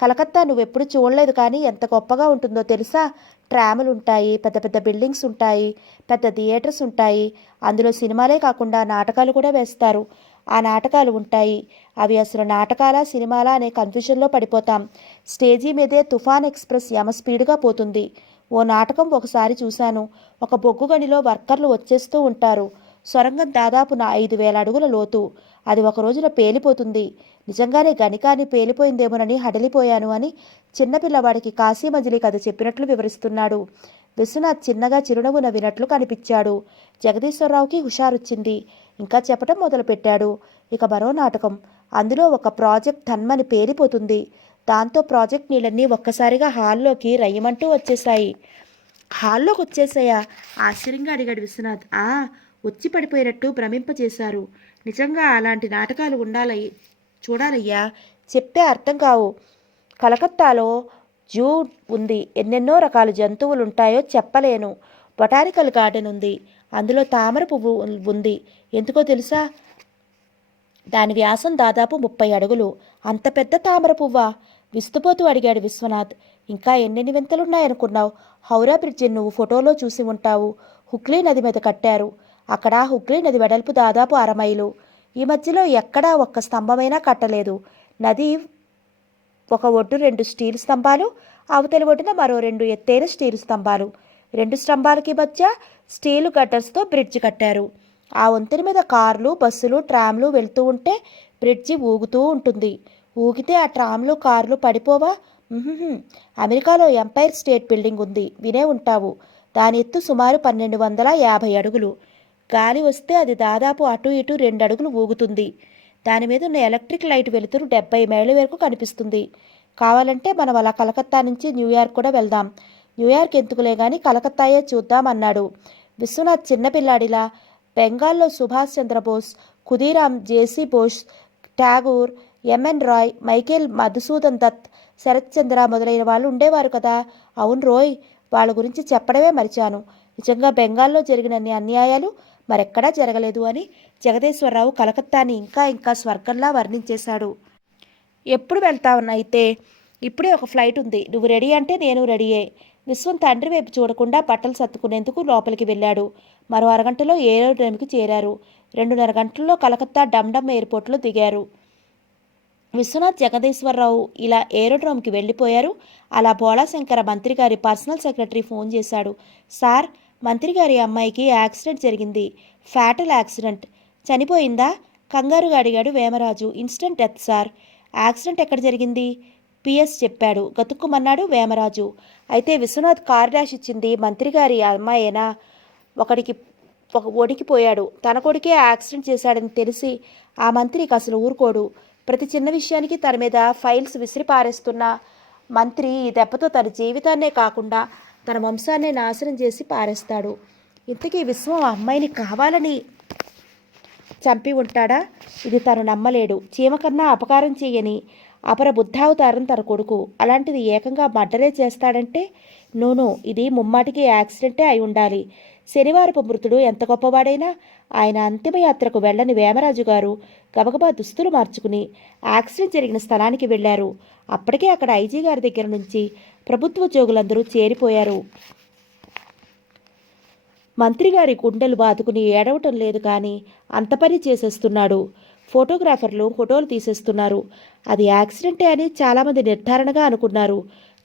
కలకత్తా నువ్వెప్పుడు చూడలేదు, కానీ ఎంత గొప్పగా ఉంటుందో తెలుసా? ట్రాములు ఉంటాయి, పెద్ద పెద్ద బిల్డింగ్స్ ఉంటాయి, పెద్ద థియేటర్స్ ఉంటాయి. అందులో సినిమాలే కాకుండా నాటకాలు కూడా వేస్తారు. ఆ నాటకాలు ఉంటాయి. అవి అసలు నాటకాలా సినిమాలా అనే కన్ఫ్యూజన్లో పడిపోతాం. స్టేజీ మీదే తుఫాన్ ఎక్స్ప్రెస్ యమ స్పీడ్గా పోతుంది. ఓ నాటకం ఒకసారి చూశాను. ఒక బొగ్గు గనిలో వర్కర్లు వచ్చేస్తూ ఉంటారు. సొరంగం దాదాపు 5,000 అడుగుల లోతు. అది ఒక రోజున పేలిపోతుంది. నిజంగానే గనికాని పేలిపోయిందేమోనని హడలిపోయాను అని చిన్నపిల్లవాడికి కాశీ మజిలీ కథ చెప్పినట్లు వివరిస్తున్నాడు. విశ్వనాథ్ చిన్నగా చిరునవ్వు నవ్వినట్లు కనిపించాడు. జగదీశ్వరరావుకి హుషారొచ్చింది. ఇంకా చెప్పటం మొదలుపెట్టాడు. ఇక మరో నాటకం. అందులో ఒక ప్రాజెక్ట్ ధన్మని పేలిపోతుంది. దాంతో ప్రాజెక్ట్ నీళ్ళన్నీ ఒక్కసారిగా హాల్లోకి రయ్యమంటూ వచ్చేశాయి. హాల్లోకి వచ్చేసాయా? ఆశ్చర్యంగా అడిగాడు విశ్వనాథ్. వచ్చి పడిపోయినట్టు భ్రమింపజేశారు. నిజంగా అలాంటి నాటకాలు చూడాలయ్యా, చెప్తే అర్థం కావు. కలకత్తాలో జూ ఉంది. ఎన్నెన్నో రకాల జంతువులు ఉంటాయో చెప్పలేను. బొటానికల్ గార్డెన్ ఉంది. అందులో తామర పువ్వు ఉంది. ఎందుకో తెలుసా? దాని వ్యాసం దాదాపు 30 అడుగులు. అంత పెద్ద తామర పువ్వా? విస్తుపోతూ అడిగాడు విశ్వనాథ్. ఇంకా ఎన్నెన్ని వింతలున్నాయనుకున్నావు? హౌరా బ్రిడ్జిని నువ్వు ఫోటోలో చూసి ఉంటావు. హుగ్లీ నది మీద కట్టారు. అక్కడ హుగ్లీ నది వెడల్పు దాదాపు 1/2 మైలు. ఈ మధ్యలో ఎక్కడా ఒక్క స్తంభమైనా కట్టలేదు. నది ఒక ఒడ్డు 2 స్టీల్ స్తంభాలు, అవతలి ఒడ్డున మరో 2 ఎత్తైన స్టీల్ స్తంభాలు. 2 స్తంభాలకి మధ్య స్టీలు గట్టర్స్తో బ్రిడ్జి కట్టారు. ఆ వంతెన మీద కార్లు, బస్సులు, ట్రామ్లు వెళ్తూ ఉంటే బ్రిడ్జి ఊగుతూ ఉంటుంది. ఊగితే ఆ ట్రామ్లు, కార్లు పడిపోవా? అమెరికాలో ఎంపైర్ స్టేట్ బిల్డింగ్ ఉంది, వినే ఉంటావు. దాని ఎత్తు సుమారు 1250 అడుగులు. గాలి వస్తే అది దాదాపు అటు ఇటు 2 అడుగులు ఊగుతుంది. దాని మీద ఉన్న ఎలక్ట్రిక్ లైట్ వెలుతురు 70 మైళ్ళ వరకు కనిపిస్తుంది. కావాలంటే మనం అలా కలకత్తా నుంచి న్యూయార్క్ కూడా వెళ్దాం. న్యూయార్క్ ఎందుకులే కానీ కలకత్తాయే చూద్దాం అన్నాడు. విశ్వనాథ్ చిన్నపిల్లాడిలా బెంగాల్లో సుభాష్ చంద్రబోస్ ఖుదీరామ్, జేసీ బోస్, ఠాగూర్, ఎంఎన్ రాయ్, మైకేల్ మధుసూదన్ దత్, శరత్ చంద్ర మొదలైన వాళ్ళు ఉండేవారు కదా. అవును రోయ్, వాళ్ళ గురించి చెప్పడమే మరిచాను. నిజంగా బెంగాల్లో జరిగినన్ని అన్యాయాలు మరెక్కడా జరగలేదు అని జగదేశ్వరరావు కలకత్తాని ఇంకా ఇంకా స్వర్గంలా వర్ణించేశాడు. ఎప్పుడు వెళ్తావునైతే? ఇప్పుడే ఒక ఫ్లైట్ ఉంది. నువ్వు రెడీ అంటే నేను రెడీయే. విశ్వం తండ్రి వైపు చూడకుండా బట్టలు సర్దుకునేందుకు లోపలికి వెళ్ళాడు. మరో అరగంటలో ఏరోడ్రోమ్కి చేరారు. 2:30 గంటల్లో కలకత్తా డమ్డమ్ ఎయిర్పోర్ట్లో దిగారు. విశ్వనాథ్, జగదీశ్వరరావు ఇలా ఏరోడ్రోమ్కి వెళ్ళిపోయారు. అలా భోళాశంకర మంత్రి గారి పర్సనల్ సెక్రటరీ ఫోన్ చేశాడు. సార్, మంత్రి గారి అమ్మాయికి యాక్సిడెంట్ జరిగింది. Fatal accident. చనిపోయిందా? కంగారుగా అడిగాడు Vemaraju. Instant death sir. Accident ఎక్కడ జరిగింది? పిఎస్ చెప్పాడు. గతుక్కుమన్నాడు వేమరాజు. అయితే విశ్వనాథ్ కార్ డాష్ ఇచ్చింది మంత్రి గారి అమ్మాయేనా? ఒడికిపోయాడు. తన కొడుకే యాక్సిడెంట్ చేశాడని తెలిసి ఆ మంత్రికి అసలు ఊరుకోడు. ప్రతి చిన్న విషయానికి తన మీద ఫైల్స్ విసిరి పారేస్తున్న మంత్రి ఈ దెబ్బతో తన జీవితాన్నే కాకుండా తన వంశాన్నే నాశనం చేసి పారేస్తాడు. ఇంతకీ విశ్వం ఆ అమ్మాయిని కావాలని చంపి ఉంటాడా? ఇది తను నమ్మలేడు. చీమకన్నా అపకారం చేయని అపర బుద్ధావతారం తన కొడుకు. అలాంటిది ఏకంగా మర్డరే చేస్తాడంటే నోనో, ఇది ముమ్మాటికి యాక్సిడెంటే అయి ఉండాలి. శనివారపు మృతుడు ఎంత గొప్పవాడైనా ఆయన అంతిమయాత్రకు వెళ్ళని వేమరాజు గారు గబగబా దుస్తులు మార్చుకుని యాక్సిడెంట్ జరిగిన స్థలానికి వెళ్లారు. అప్పటికే అక్కడ ఐజీ గారి దగ్గర నుంచి ప్రభుత్వోద్యోగులందరూ చేరిపోయారు. మంత్రిగారి గుండెలు బాదుకుని ఏడవటం లేదు కానీ అంత పని చేసేస్తున్నాడు. ఫోటోగ్రాఫర్లు ఫోటోలు తీసేస్తున్నారు. అది యాక్సిడెంటే అని చాలామంది నిర్ధారణగా అనుకున్నారు.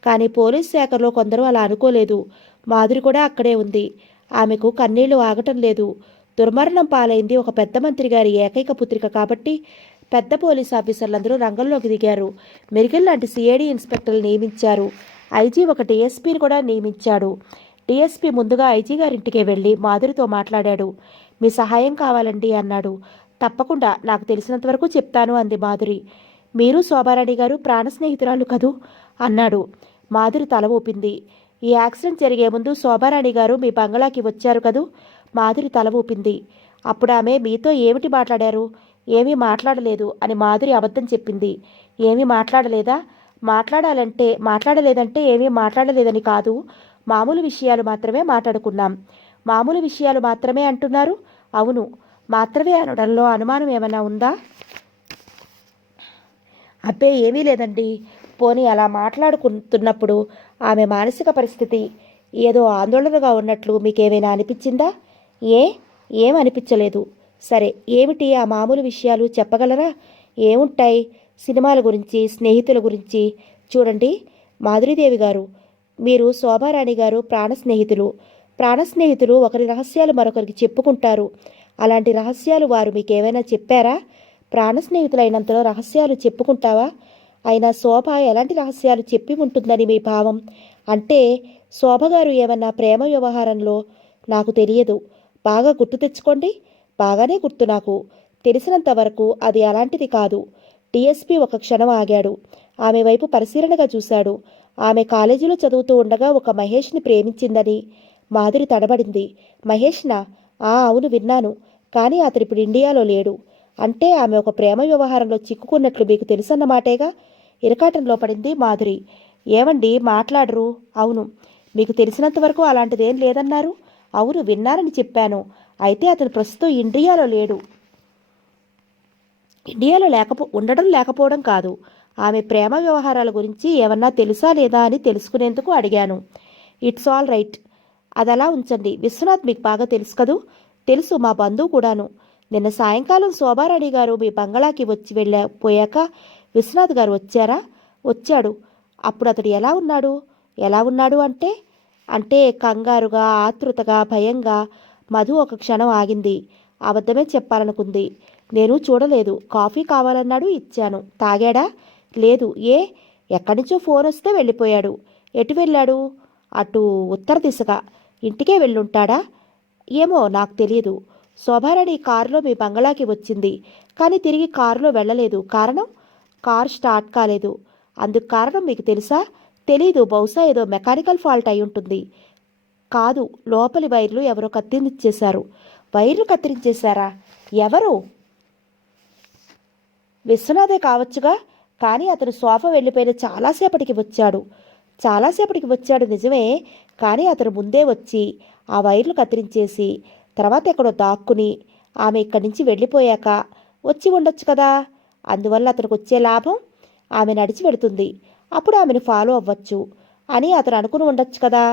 కానీ పోలీస్ శాఖలో కొందరు అలా అనుకోలేదు. మాధురి కూడా అక్కడే ఉంది. ఆమెకు కన్నీళ్లు ఆగటం లేదు. దుర్మరణం పాలైంది ఒక పెద్ద మంత్రి గారి ఏకైక పుత్రిక కాబట్టి పెద్ద పోలీస్ ఆఫీసర్లందరూ రంగంలోకి దిగారు. మెరిగల్ లాంటి సిఐడి ఇన్స్పెక్టర్లు నియమించారు. ఐజీ ఒక డిఎస్పీని కూడా నియమించాడు. డిఎస్పీ ముందుగా ఐజీ గారింటికే వెళ్ళి మాధురితో మాట్లాడాడు. మీ సహాయం కావాలండి అన్నాడు. తప్పకుండా, నాకు తెలిసినంత వరకు చెప్తాను అంది మాధురి. మీరు శోభారాణి గారు ప్రాణ స్నేహితురాలు కదూ అన్నాడు. మాధురి తల ఊపింది. ఈ యాక్సిడెంట్ జరిగే ముందు శోభారాణి గారు మీ బంగళాకి వచ్చారు కదూ? మాధురి తల ఊపింది. అప్పుడు ఆమె మీతో ఏమిటి మాట్లాడారు? ఏమీ మాట్లాడలేదు అని మాధురి అబద్ధం చెప్పింది. ఏమీ మాట్లాడలేదా? మాట్లాడలేదంటే ఏమీ మాట్లాడలేదని కాదు. మామూలు విషయాలు మాత్రమే మాట్లాడుకున్నాం. మామూలు విషయాలు మాత్రమే అంటున్నారు? అవును, మాత్రమే అనడంలో అనుమానం ఏమైనా ఉందా? అబ్బే ఏమీ లేదండి. పోనీ అలా మాట్లాడుకుంటున్నప్పుడు ఆమె మానసిక పరిస్థితి ఏదో ఆందోళనగా ఉన్నట్లు మీకేమైనా అనిపించిందా? ఏం అనిపించలేదు. సరే, ఏమిటి ఆ మామూలు విషయాలు చెప్పగలరా? ఏముంటాయి? సినిమాల గురించి, స్నేహితుల గురించి. చూడండి మాధురీదేవి గారు, మీరు శోభారాణి గారు ప్రాణ స్నేహితులు ఒకరి రహస్యాలు మరొకరికి చెప్పుకుంటారు. అలాంటి రహస్యాలు వారు మీకేమైనా చెప్పారా? ప్రాణ స్నేహితులైనంతలో రహస్యాలు చెప్పుకుంటావా? అయినా శోభ ఎలాంటి రహస్యాలు చెప్పి ఉంటుందని మీ భావం? అంటే శోభగారు ఏమన్నా ప్రేమ వ్యవహారంలో? నాకు తెలియదు. బాగా గుర్తు తెచ్చుకోండి. బాగానే గుర్తు. నాకు తెలిసినంత వరకు అది అలాంటిది కాదు. డిఎస్పీ ఒక క్షణం ఆగాడు. ఆమె వైపు పరిశీలనగా చూశాడు. ఆమె కాలేజీలో చదువుతూ ఉండగా ఒక మహేష్ని ప్రేమించిందని. మాధురి తడబడింది. మహేష్నా? అవును, విన్నాను. కానీ అతడిప్పుడు ఇండియాలో లేడు. అంటే ఆమె ఒక ప్రేమ వ్యవహారంలో చిక్కుకున్నట్లు మీకు తెలుసన్నమాటేగా? ఇరకాటంలో పడింది మాధురి. ఏమండి మాట్లాడరు? అవును, మీకు తెలిసినంత వరకు అలాంటిదేం లేదన్నారు. అవును, విన్నారని చెప్పాను. అయితే అతను ప్రస్తుతం ఇండియాలో లేడు. ఇండియాలో ఉండడం లేకపోవడం కాదు. ఆమె ప్రేమ వ్యవహారాల గురించి ఏమన్నా తెలుసా లేదా అని తెలుసుకునేందుకు అడిగాను. It's all right. అదలా ఉంచండి. విశ్వనాథ్ మీకు బాగా తెలుసు కదూ? తెలుసు, మా బంధువు కూడాను. నిన్న సాయంకాలం శోభారాణి గారు మీ బంగళాకి వచ్చి పోయాక విశ్వనాథ్ గారు వచ్చారా? వచ్చాడు. అప్పుడు అతడు ఎలా ఉన్నాడు అంటే కంగారుగా, ఆతృతగా, భయంగా. మధు ఒక క్షణం ఆగింది. అబద్ధమే చెప్పాలనుకుంది. నేను చూడలేదు. కాఫీ కావాలన్నాడు, ఇచ్చాను. తాగాడా? లేదు. ఎక్కడి నుంచో ఫోన్ వస్తే వెళ్ళిపోయాడు. ఎటు వెళ్ళాడు? అటు ఉత్తర దిశగా. ఇంటికే వెళ్ళుంటాడా? ఏమో, నాకు తెలియదు. శోభారాణి కారులో మీ బంగళాకి వచ్చింది, కానీ తిరిగి కారులో వెళ్ళలేదు. కారణం? కారు స్టార్ట్ కాలేదు. అందుకు కారణం మీకు తెలుసా? తెలీదు. బహుశా ఏదో మెకానికల్ ఫాల్ట్ అయి ఉంటుంది. కాదు, లోపలి వైర్లు ఎవరో కత్తిరించేశారు. వైర్లు కత్తిరించేశారా? ఎవరు? విశ్వనాథే కావచ్చుగా, కానీ అతను సోఫా వెళ్ళిపోయిన చాలాసేపటికి వచ్చాడు నిజమే. కానీ అతను ముందే వచ్చి ఆ వైర్లు కత్తిరించేసి తర్వాత ఎక్కడో దాక్కుని ఆమె ఇక్కడి నుంచి వెళ్ళిపోయాక వచ్చి ఉండొచ్చు కదా. అందువల్ల అతనికి వచ్చే లాభం, ఆమె నడిచి వెళుతుంది, అప్పుడు ఆమెను ఫాలో అవ్వచ్చు అని అతను అనుకుని ఉండొచ్చు కదా.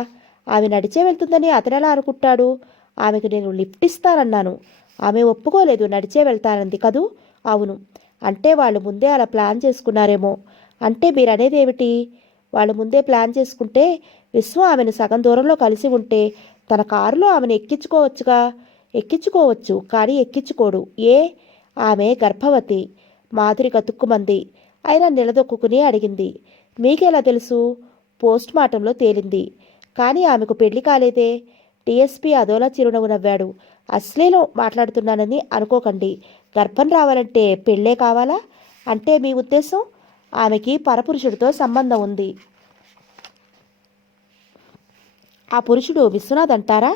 ఆమె నడిచే వెళ్తుందని అతను ఎలా అనుకుంటాడు? ఆమెకు నేను లిఫ్ట్ ఇస్తానన్నాను, ఆమె ఒప్పుకోలేదు, నడిచే వెళ్తానంది కదూ. అవును, అంటే వాళ్ళు ముందే అలా ప్లాన్ చేసుకున్నారేమో. అంటే మీరు అనేది ఏమిటి? వాళ్ళు ముందే ప్లాన్ చేసుకుంటే విశ్వం ఆమెను సగం దూరంలో కలిసి ఉంటే తన కారులో ఆమెను ఎక్కించుకోవచ్చుగా. ఎక్కించుకోవచ్చు, కానీ ఎక్కించుకోడు. ఏ? ఆమె గర్భవతి. మాధురి కతుక్కుమంది. అయినా నిలదొక్కుని అడిగింది. మీకెలా తెలుసు? పోస్ట్ మార్టంలో తేలింది. కానీ ఆమెకు పెళ్లి కాలేదే. డిఎస్పీ అదోలా చిరునవ్వు నవ్వాడు. అశ్లీలం మాట్లాడుతున్నానని అనుకోకండి. గర్భం రావాలంటే పెళ్ళే కావాలా? అంటే మీ ఉద్దేశం ఆమెకి పరపురుషుడితో సంబంధం ఉంది. ఆ పురుషుడు విశ్వనాథ్ అంటారా?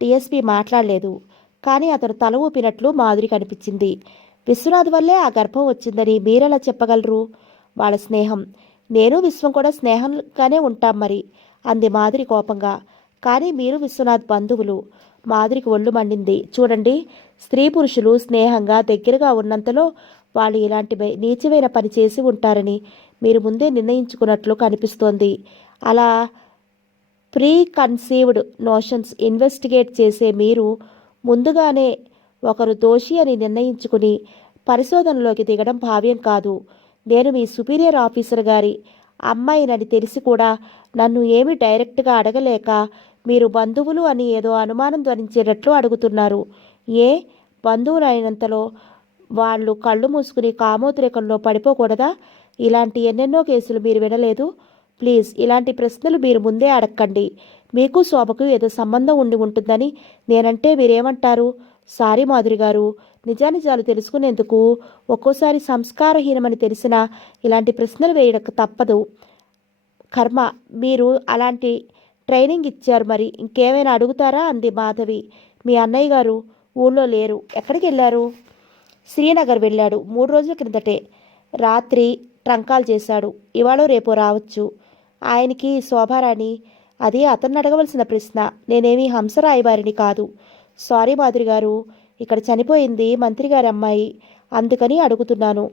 డిఎస్పీ మాట్లాడలేదు. కానీ అతను తల ఊపినట్లు మాధురి కనిపించింది. విశ్వనాథ్ వల్లే ఆ గర్భం వచ్చిందని మీరెలా చెప్పగలరు? వాళ్ళ స్నేహం. నేను విశ్వం కూడా స్నేహంగానే ఉంటాం మరి, అంది మాధురి కోపంగా. కానీ మీరు విశ్వనాథ్ బంధువులు. మాధురికి ఒళ్ళు మండింది. చూడండి, స్త్రీ పురుషులు స్నేహంగా దగ్గరగా ఉన్నంతలో వాళ్ళు ఇలాంటి నీచమైన పని చేసి ఉంటారని మీరు ముందే నిర్ణయించుకున్నట్లు కనిపిస్తోంది. అలా ప్రీ కన్సీవ్డ్ నోషన్స్ ఇన్వెస్టిగేట్ చేసే మీరు ముందుగానే ఒకరు దోషి అని నిర్ణయించుకుని పరిశోధనలోకి దిగడం భావ్యం కాదు. నేను మీ సుపీరియర్ ఆఫీసర్ గారి అమ్మాయినని తెలిసి కూడా నన్ను ఏమీ డైరెక్ట్గా అడగలేక మీరు బంధువులు అని ఏదో అనుమానం ధ్వనించేటట్లు అడుగుతున్నారు. ఏ? బంధువులు అయినంతలో వాళ్ళు కళ్ళు మూసుకుని కామోద్రేకంలో పడిపోకూడదా? ఇలాంటి ఎన్నెన్నో కేసులు మీరు వినలేదు. ప్లీజ్, ఇలాంటి ప్రశ్నలు మీరు ముందే అడగండి. మీకు శోభకు ఏదో సంబంధం ఉండి ఉంటుందని నేనంటే మీరేమంటారు? సారీ మాధురి గారు, నిజానిజాలు తెలుసుకునేందుకు ఒక్కోసారి సంస్కారహీనమని తెలిసినా ఇలాంటి ప్రశ్నలు వేయడం తప్పదు. కర్మ, మీరు అలాంటి ట్రైనింగ్ ఇచ్చారు, మరి ఇంకేమైనా అడుగుతారా? అంది మాధవి. మీ అన్నయ్య గారు ఊళ్ళో లేరు. ఎక్కడికి వెళ్ళారు? శ్రీనగర్ వెళ్ళాడు. 3 రోజుల క్రిందటే రాత్రి ట్రంకాలు చేశాడు. ఇవాళ రేపో రావచ్చు. ఆయనకి శోభారాణి. అది అతన్ని అడగవలసిన ప్రశ్న. నేనేమీ హంసరాయబారిని కాదు. సారీ మాధురి గారు, ఇక్కడ చనిపోయింది మంత్రి గారి అమ్మాయి, అందుకని అడుగుతున్నాను.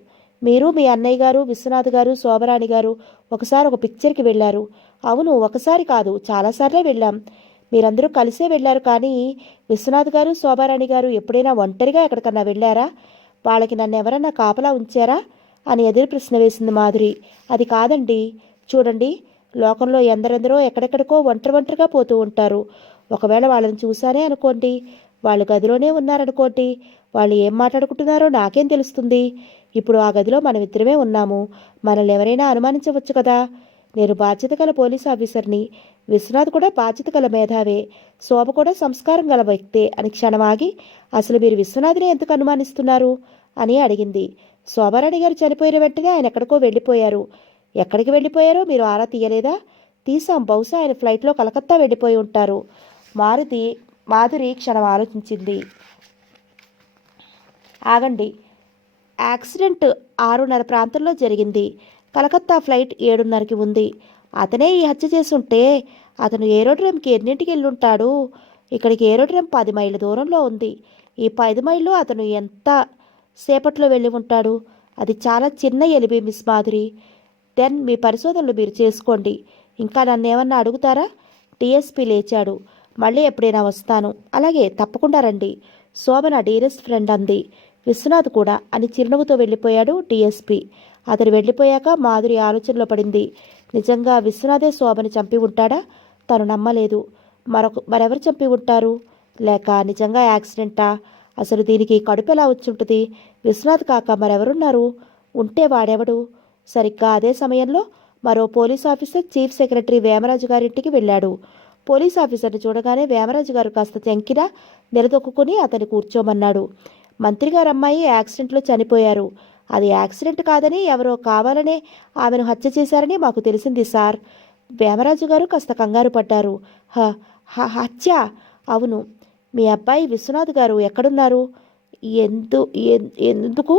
మీరు మీ అన్నయ్య గారు విశ్వనాథ్ గారు శోభరాణి గారు ఒకసారి ఒక పిక్చర్కి వెళ్ళారు. అవును, ఒకసారి కాదు, చాలాసార్లే వెళ్ళాం. మీరందరూ కలిసే వెళ్ళారు. కానీ విశ్వనాథ్ గారు శోభారాణి గారు ఎప్పుడైనా ఒంటరిగా ఎక్కడికన్నా వెళ్ళారా? వాళ్ళకి నన్ను ఎవరన్నా కాపలా ఉంచారా అని ఎదురు ప్రశ్న వేసింది మాధురి. అది కాదండి. చూడండి, లోకంలో ఎందరెందరో ఎక్కడెక్కడికో ఒంటరిగా పోతూ ఉంటారు. ఒకవేళ వాళ్ళని చూశానే అనుకోండి, వాళ్ళు గదిలోనే ఉన్నారనుకోండి, వాళ్ళు ఏం మాట్లాడుకుంటున్నారో నాకేం తెలుస్తుంది? ఇప్పుడు ఆ గదిలో మనమిద్దరమే ఉన్నాము. మనల్ని ఎవరైనా అనుమానించవచ్చు కదా. నేను బాధ్యత గల పోలీస్ ఆఫీసర్ని. విశ్వనాథ్ కూడా బాధ్యత గల మేధావే. శోభ కూడా సంస్కారం గల వ్యక్తే అని క్షణమాగి, అసలు మీరు విశ్వనాథ్ని ఎందుకు అనుమానిస్తున్నారు అని అడిగింది. శోభారాణి గారు చనిపోయిన వెంటనే ఆయన ఎక్కడికో వెళ్ళిపోయారు. ఎక్కడికి వెళ్ళిపోయారో మీరు ఆరా తీయలేదా? తీసాం. బహుశా ఆయన ఫ్లైట్లో కలకత్తా వెళ్ళిపోయి ఉంటారు. మాధురి క్షణం ఆలోచించింది. ఆగండి, యాక్సిడెంట్ 6:30 ప్రాంతంలో జరిగింది. కలకత్తా ఫ్లైట్ 7:30కి ఉంది. అతనే ఈ హత్య చేసుంటే అతను ఏరోడ్రమ్కి ఎన్నింటికి వెళ్ళుంటాడు? ఇక్కడికి ఏరోడ్రమ్ 10 మైళ్ళ దూరంలో ఉంది. ఈ 10 మైళ్ళు అతను ఎంత సేపట్లో వెళ్ళి ఉంటాడు? అది చాలా చిన్న ఎలిబి మిస్ మాధురి. దెన్ మీ పరిశోధనలు మీరు చేసుకోండి. ఇంకా నన్ను ఏమన్నా అడుగుతారా? డిఎస్పీ లేచాడు. మళ్ళీ ఎప్పుడైనా వస్తాను. అలాగే, తప్పకుండా రండి. శోభ నా డీరెస్ట్ ఫ్రెండ్ అంది. విశ్వనాథ్ కూడా అని చిరునవ్వుతో వెళ్ళిపోయాడు డిఎస్పీ. అతను వెళ్ళిపోయాక మాధురి ఆలోచనలో పడింది. నిజంగా విశ్వనాథే శోభని చంపి ఉంటాడా? తను నమ్మలేదు. మరెవరు చంపి ఉంటారు? లేక నిజంగా యాక్సిడెంటా? అసలు దీనికి కడుపు ఎలా వచ్చుంటుంది? విశ్వనాథ్ కాక మరెవరున్నారు? ఉంటే వాడెవడు? సరిగ్గా అదే సమయంలో మరో police officer chief secretary Vemaraju గారింటికి వెళ్ళాడు. పోలీస్ ఆఫీసర్ని చూడగానే వేమరాజు గారు కాస్త తెంకినా నిలదొక్కుని అతన్ని కూర్చోమన్నాడు. మంత్రి గారు అమ్మాయి యాక్సిడెంట్లో చనిపోయారు. అది యాక్సిడెంట్ కాదని ఎవరో కావాలనే ఆమెను హత్య చేశారని మాకు తెలిసింది సార్. వేమరాజు గారు కాస్త కంగారు పడ్డారు. హత్య? అవును. మీ అబ్బాయి విశ్వనాథ్ గారు ఎక్కడున్నారు? ఎందుకు?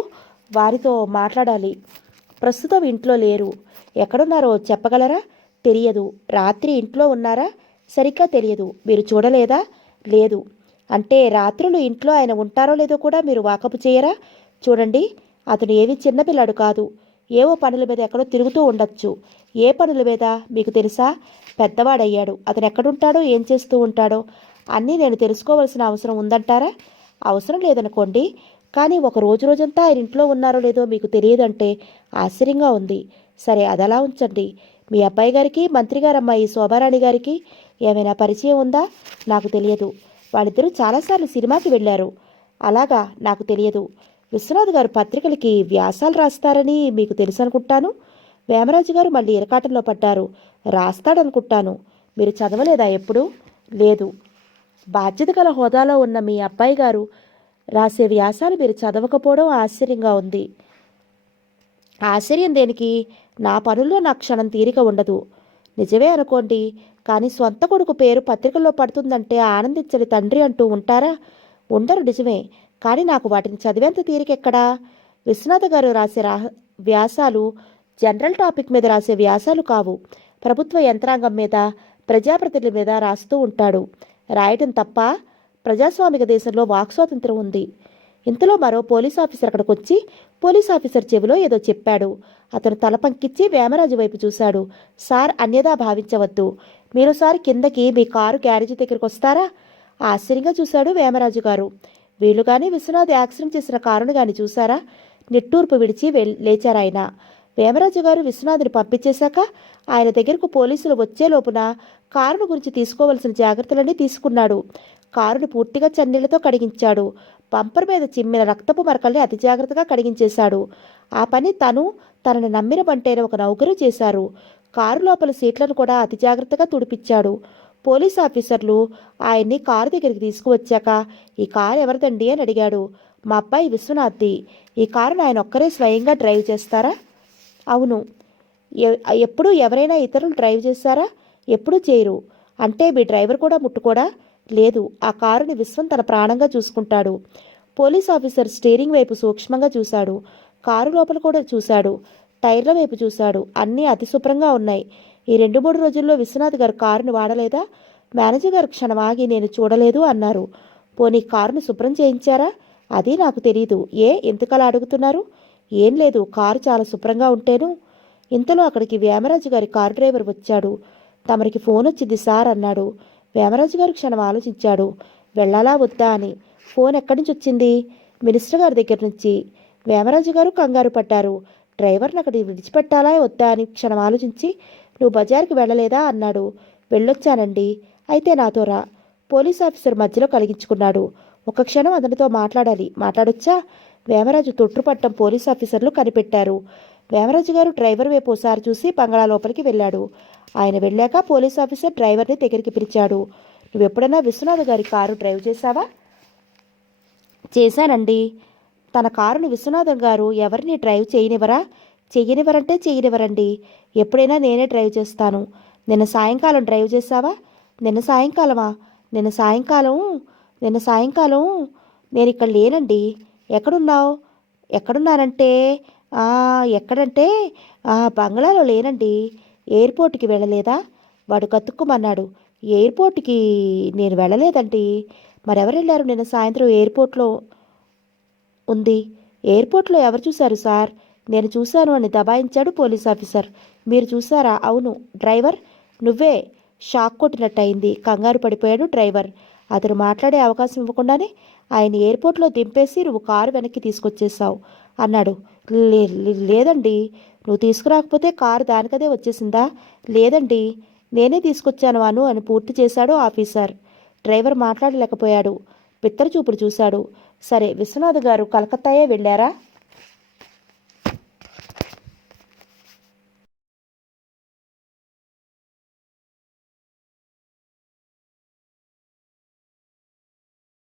వారితో మాట్లాడాలి. ప్రస్తుతం ఇంట్లో లేరు. ఎక్కడున్నారో చెప్పగలరా? తెలియదు. రాత్రి ఇంట్లో ఉన్నారా? సరిగ్గా తెలియదు. మీరు చూడలేదా? లేదు. అంటే రాత్రులు ఇంట్లో ఆయన ఉంటారో లేదో కూడా మీరు వాకపు చేయరా? చూడండి, అతను ఏమీ చిన్నపిల్లాడు కాదు. ఏవో పనుల మీద ఎక్కడో తిరుగుతూ ఉండొచ్చు. ఏ పనుల మీద మీకు తెలుసా? పెద్దవాడయ్యాడు. అతను ఎక్కడుంటాడో, ఏం చేస్తూ ఉంటాడో అన్నీ నేను తెలుసుకోవాల్సిన అవసరం ఉందంటారా? అవసరం లేదనుకోండి, కానీ ఒక రోజంతా ఆయన ఇంట్లో ఉన్నారో లేదో మీకు తెలియదంటే ఆశ్చర్యంగా ఉంది. సరే, అదలా ఉంచండి. మీ అబ్బాయి గారికి మంత్రి గారమ్మాయి శోభారాణి గారికి ఏమైనా పరిచయం ఉందా? నాకు తెలియదు. వాళ్ళిద్దరూ చాలాసార్లు సినిమాకి వెళ్ళారు. అలాగా? నాకు తెలియదు. విశ్వనాథ్ గారు పత్రికలకి వ్యాసాలు రాస్తారని మీకు తెలుసు అనుకుంటాను. వేమరాజు గారు మళ్ళీ ఇరకాటంలో పడ్డారు. రాస్తాడనుకుంటాను. మీరు చదవలేదా ఎప్పుడు? లేదు. బాధ్యత గల హోదాలో ఉన్న మీ అబ్బాయి గారు రాసే వ్యాసాలు మీరు చదవకపోవడం ఆశ్చర్యంగా ఉంది. ఆశ్చర్యం దేనికి? నా పనుల్లో నా క్షణం తీరిక ఉండదు. నిజమే అనుకోండి, కానీ సొంత కొడుకు పేరు పత్రికల్లో పడుతుందంటే ఆనందించని తండ్రి అంటూ ఉంటారా? ఉండరు, నిజమే. కానీ నాకు వాటిని చదివేంత తీరికెక్కడా? విశ్వనాథ గారు రాసే వ్యాసాలు జనరల్ టాపిక్ మీద రాసే వ్యాసాలు కావు. ప్రభుత్వ యంత్రాంగం మీద, ప్రజాప్రతినిధుల మీద రాస్తూ ఉంటాడు. రాయటం తప్ప? ప్రజాస్వామిక దేశంలో వాక్ స్వాతంత్రం ఉంది. ఇంతలో మరో పోలీస్ ఆఫీసర్ అక్కడికి వచ్చి పోలీస్ ఆఫీసర్ చెవిలో ఏదో చెప్పాడు. అతను తల పంకిచ్చి వేమరాజు వైపు చూశాడు. సార్, అన్యదా భావించవద్దు. మీరోసారి కిందకి మీ కారు గ్యారేజీ దగ్గరికి వస్తారా? ఆశ్చర్యంగా చూశాడు వేమరాజు గారు. వీళ్ళు కానీ విశ్వనాథ్ యాక్సిడెంట్ చేసిన కారును కానీ చూశారా? నిట్టూర్పు విడిచి లేచారాయన. వేమరాజు గారు విశ్వనాథ్ని పంపించేశాక ఆయన దగ్గరకు పోలీసులు వచ్చే లోపున కారును గురించి తీసుకోవలసిన జాగ్రత్తలన్నీ తీసుకున్నాడు. కారుని పూర్తిగా చన్నీళ్లతో కడిగించాడు. బంపర్ మీద చిమ్మిన రక్తపు మరకల్ని అతి జాగ్రత్తగా కడిగించేశాడు. ఆ పని తనని నమ్మిన బంటైన ఒక నౌకరు చేశారు. కారు లోపల సీట్లను కూడా అతి జాగ్రత్తగా తుడిపించాడు. పోలీస్ ఆఫీసర్లు ఆయన్ని కారు దగ్గరికి తీసుకువచ్చాక, ఈ కారు ఎవరిదండి అని అడిగాడు. మా అబ్బాయి విశ్వనాథ్ది. ఈ కారును ఆయన ఒక్కరే స్వయంగా డ్రైవ్ చేస్తారా? అవును. ఎప్పుడూ ఎవరైనా ఇతరులు డ్రైవ్ చేస్తారా? ఎప్పుడూ చేయరు. అంటే మీ డ్రైవర్ కూడా ముట్టుకోడా? లేదు. ఆ కారుని విశ్వం తన ప్రాణంగా చూసుకుంటాడు. పోలీస్ ఆఫీసర్ స్టీరింగ్ వైపు సూక్ష్మంగా చూశాడు. కారు లోపల కూడా చూశాడు. టైర్ల వైపు చూశాడు. అన్నీ అతి శుభ్రంగా ఉన్నాయి. ఈ 2-3 రోజుల్లో విశ్వనాథ్ గారు కారుని వాడలేదా? మేనేజర్ గారు క్షణం ఆగి నేను చూడలేదు అన్నారు. పోనీ కారును శుభ్రం చేయించారా? అది నాకు తెలీదు. ఎందుకలా అడుగుతున్నారు? ఏం లేదు, కారు చాలా శుభ్రంగా ఉంటేను. ఇంతలో అక్కడికి వేమరాజు గారి కారు డ్రైవర్ వచ్చాడు. తమరికి ఫోన్ వచ్చింది సార్ అన్నాడు. వేమరాజు గారు క్షణం ఆలోచించాడు. వెళ్ళాలా వద్దా అని. ఫోన్ ఎక్కడి నుంచి వచ్చింది? మినిస్టర్ గారి దగ్గర నుంచి. వేమరాజు గారు కంగారు పడ్డారు. డ్రైవర్ని అక్కడికి విడిచిపెట్టాలా వద్దా అని క్షణం ఆలోచించి, నువ్వు బజార్కి వెళ్ళలేదా అన్నాడు. వెళ్ళొచ్చానండి. అయితే నాతో రా. పోలీస్ ఆఫీసర్ మధ్యలో కలిగించుకున్నాడు. ఒక క్షణం అతనితో మాట్లాడాలి. మాట్లాడొచ్చా? వేమరాజు తొట్టుపట్టం పోలీస్ ఆఫీసర్లు కనిపెట్టారు. వేమరాజు గారు డ్రైవర్ వైపు ఒకసారి చూసి బంగళా లోపలికి వెళ్ళాడు. ఆయన వెళ్ళాక పోలీస్ ఆఫీసర్ డ్రైవర్ని దగ్గరికి పిలిచాడు. నువ్వెప్పుడైనా విశ్వనాథ్ గారి కారు డ్రైవ్ చేశావా? చేశానండి. తన కారును విశ్వనాథన్ గారు ఎవరిని డ్రైవ్ చేయనివరా? చెయ్యనివరంటే చెయ్యనివరండి. ఎప్పుడైనా నేనే డ్రైవ్ చేస్తాను. నిన్న సాయంకాలం డ్రైవ్ చేశావా? నిన్న సాయంకాలమా? నిన్న సాయంకాలం నేను ఇక్కడ లేనండి. ఎక్కడున్నావు? ఎక్కడున్నానంటే ఎక్కడంటే బంగ్లాలో లేనండి. ఎయిర్పోర్ట్కి వెళ్ళలేదా? వాడు కతుక్కుమన్నాడు. ఎయిర్పోర్ట్కి నేను వెళ్ళలేదండి. మరెవరు వెళ్ళారు? నిన్న సాయంత్రం ఎయిర్పోర్ట్లో ఉంది. ఎయిర్పోర్ట్లో ఎవరు చూశారు సార్? నేను చూశాను అని దబాయించాడు పోలీస్ ఆఫీసర్. మీరు చూశారా? అవును. డ్రైవర్? నువ్వే. షాక్ కొట్టినట్టయింది. కంగారు పడిపోయాడు డ్రైవర్. అతను మాట్లాడే అవకాశం ఇవ్వకుండానే ఆయన ఎయిర్పోర్ట్లో దింపేసి నువ్వు కారు వెనక్కి తీసుకొచ్చేసావు అన్నాడు. లేదండి. నువ్వు తీసుకురాకపోతే కారు దానికదే వచ్చేసిందా? లేదండి, నేనే తీసుకొచ్చాను అని పూర్తి చేశాడు ఆఫీసర్. డ్రైవర్ మాట్లాడలేకపోయాడు. బిత్తర చూపుడు చూశాడు. సరే, విశ్వనాథ్ గారు కలకత్తాయే వెళ్ళారా?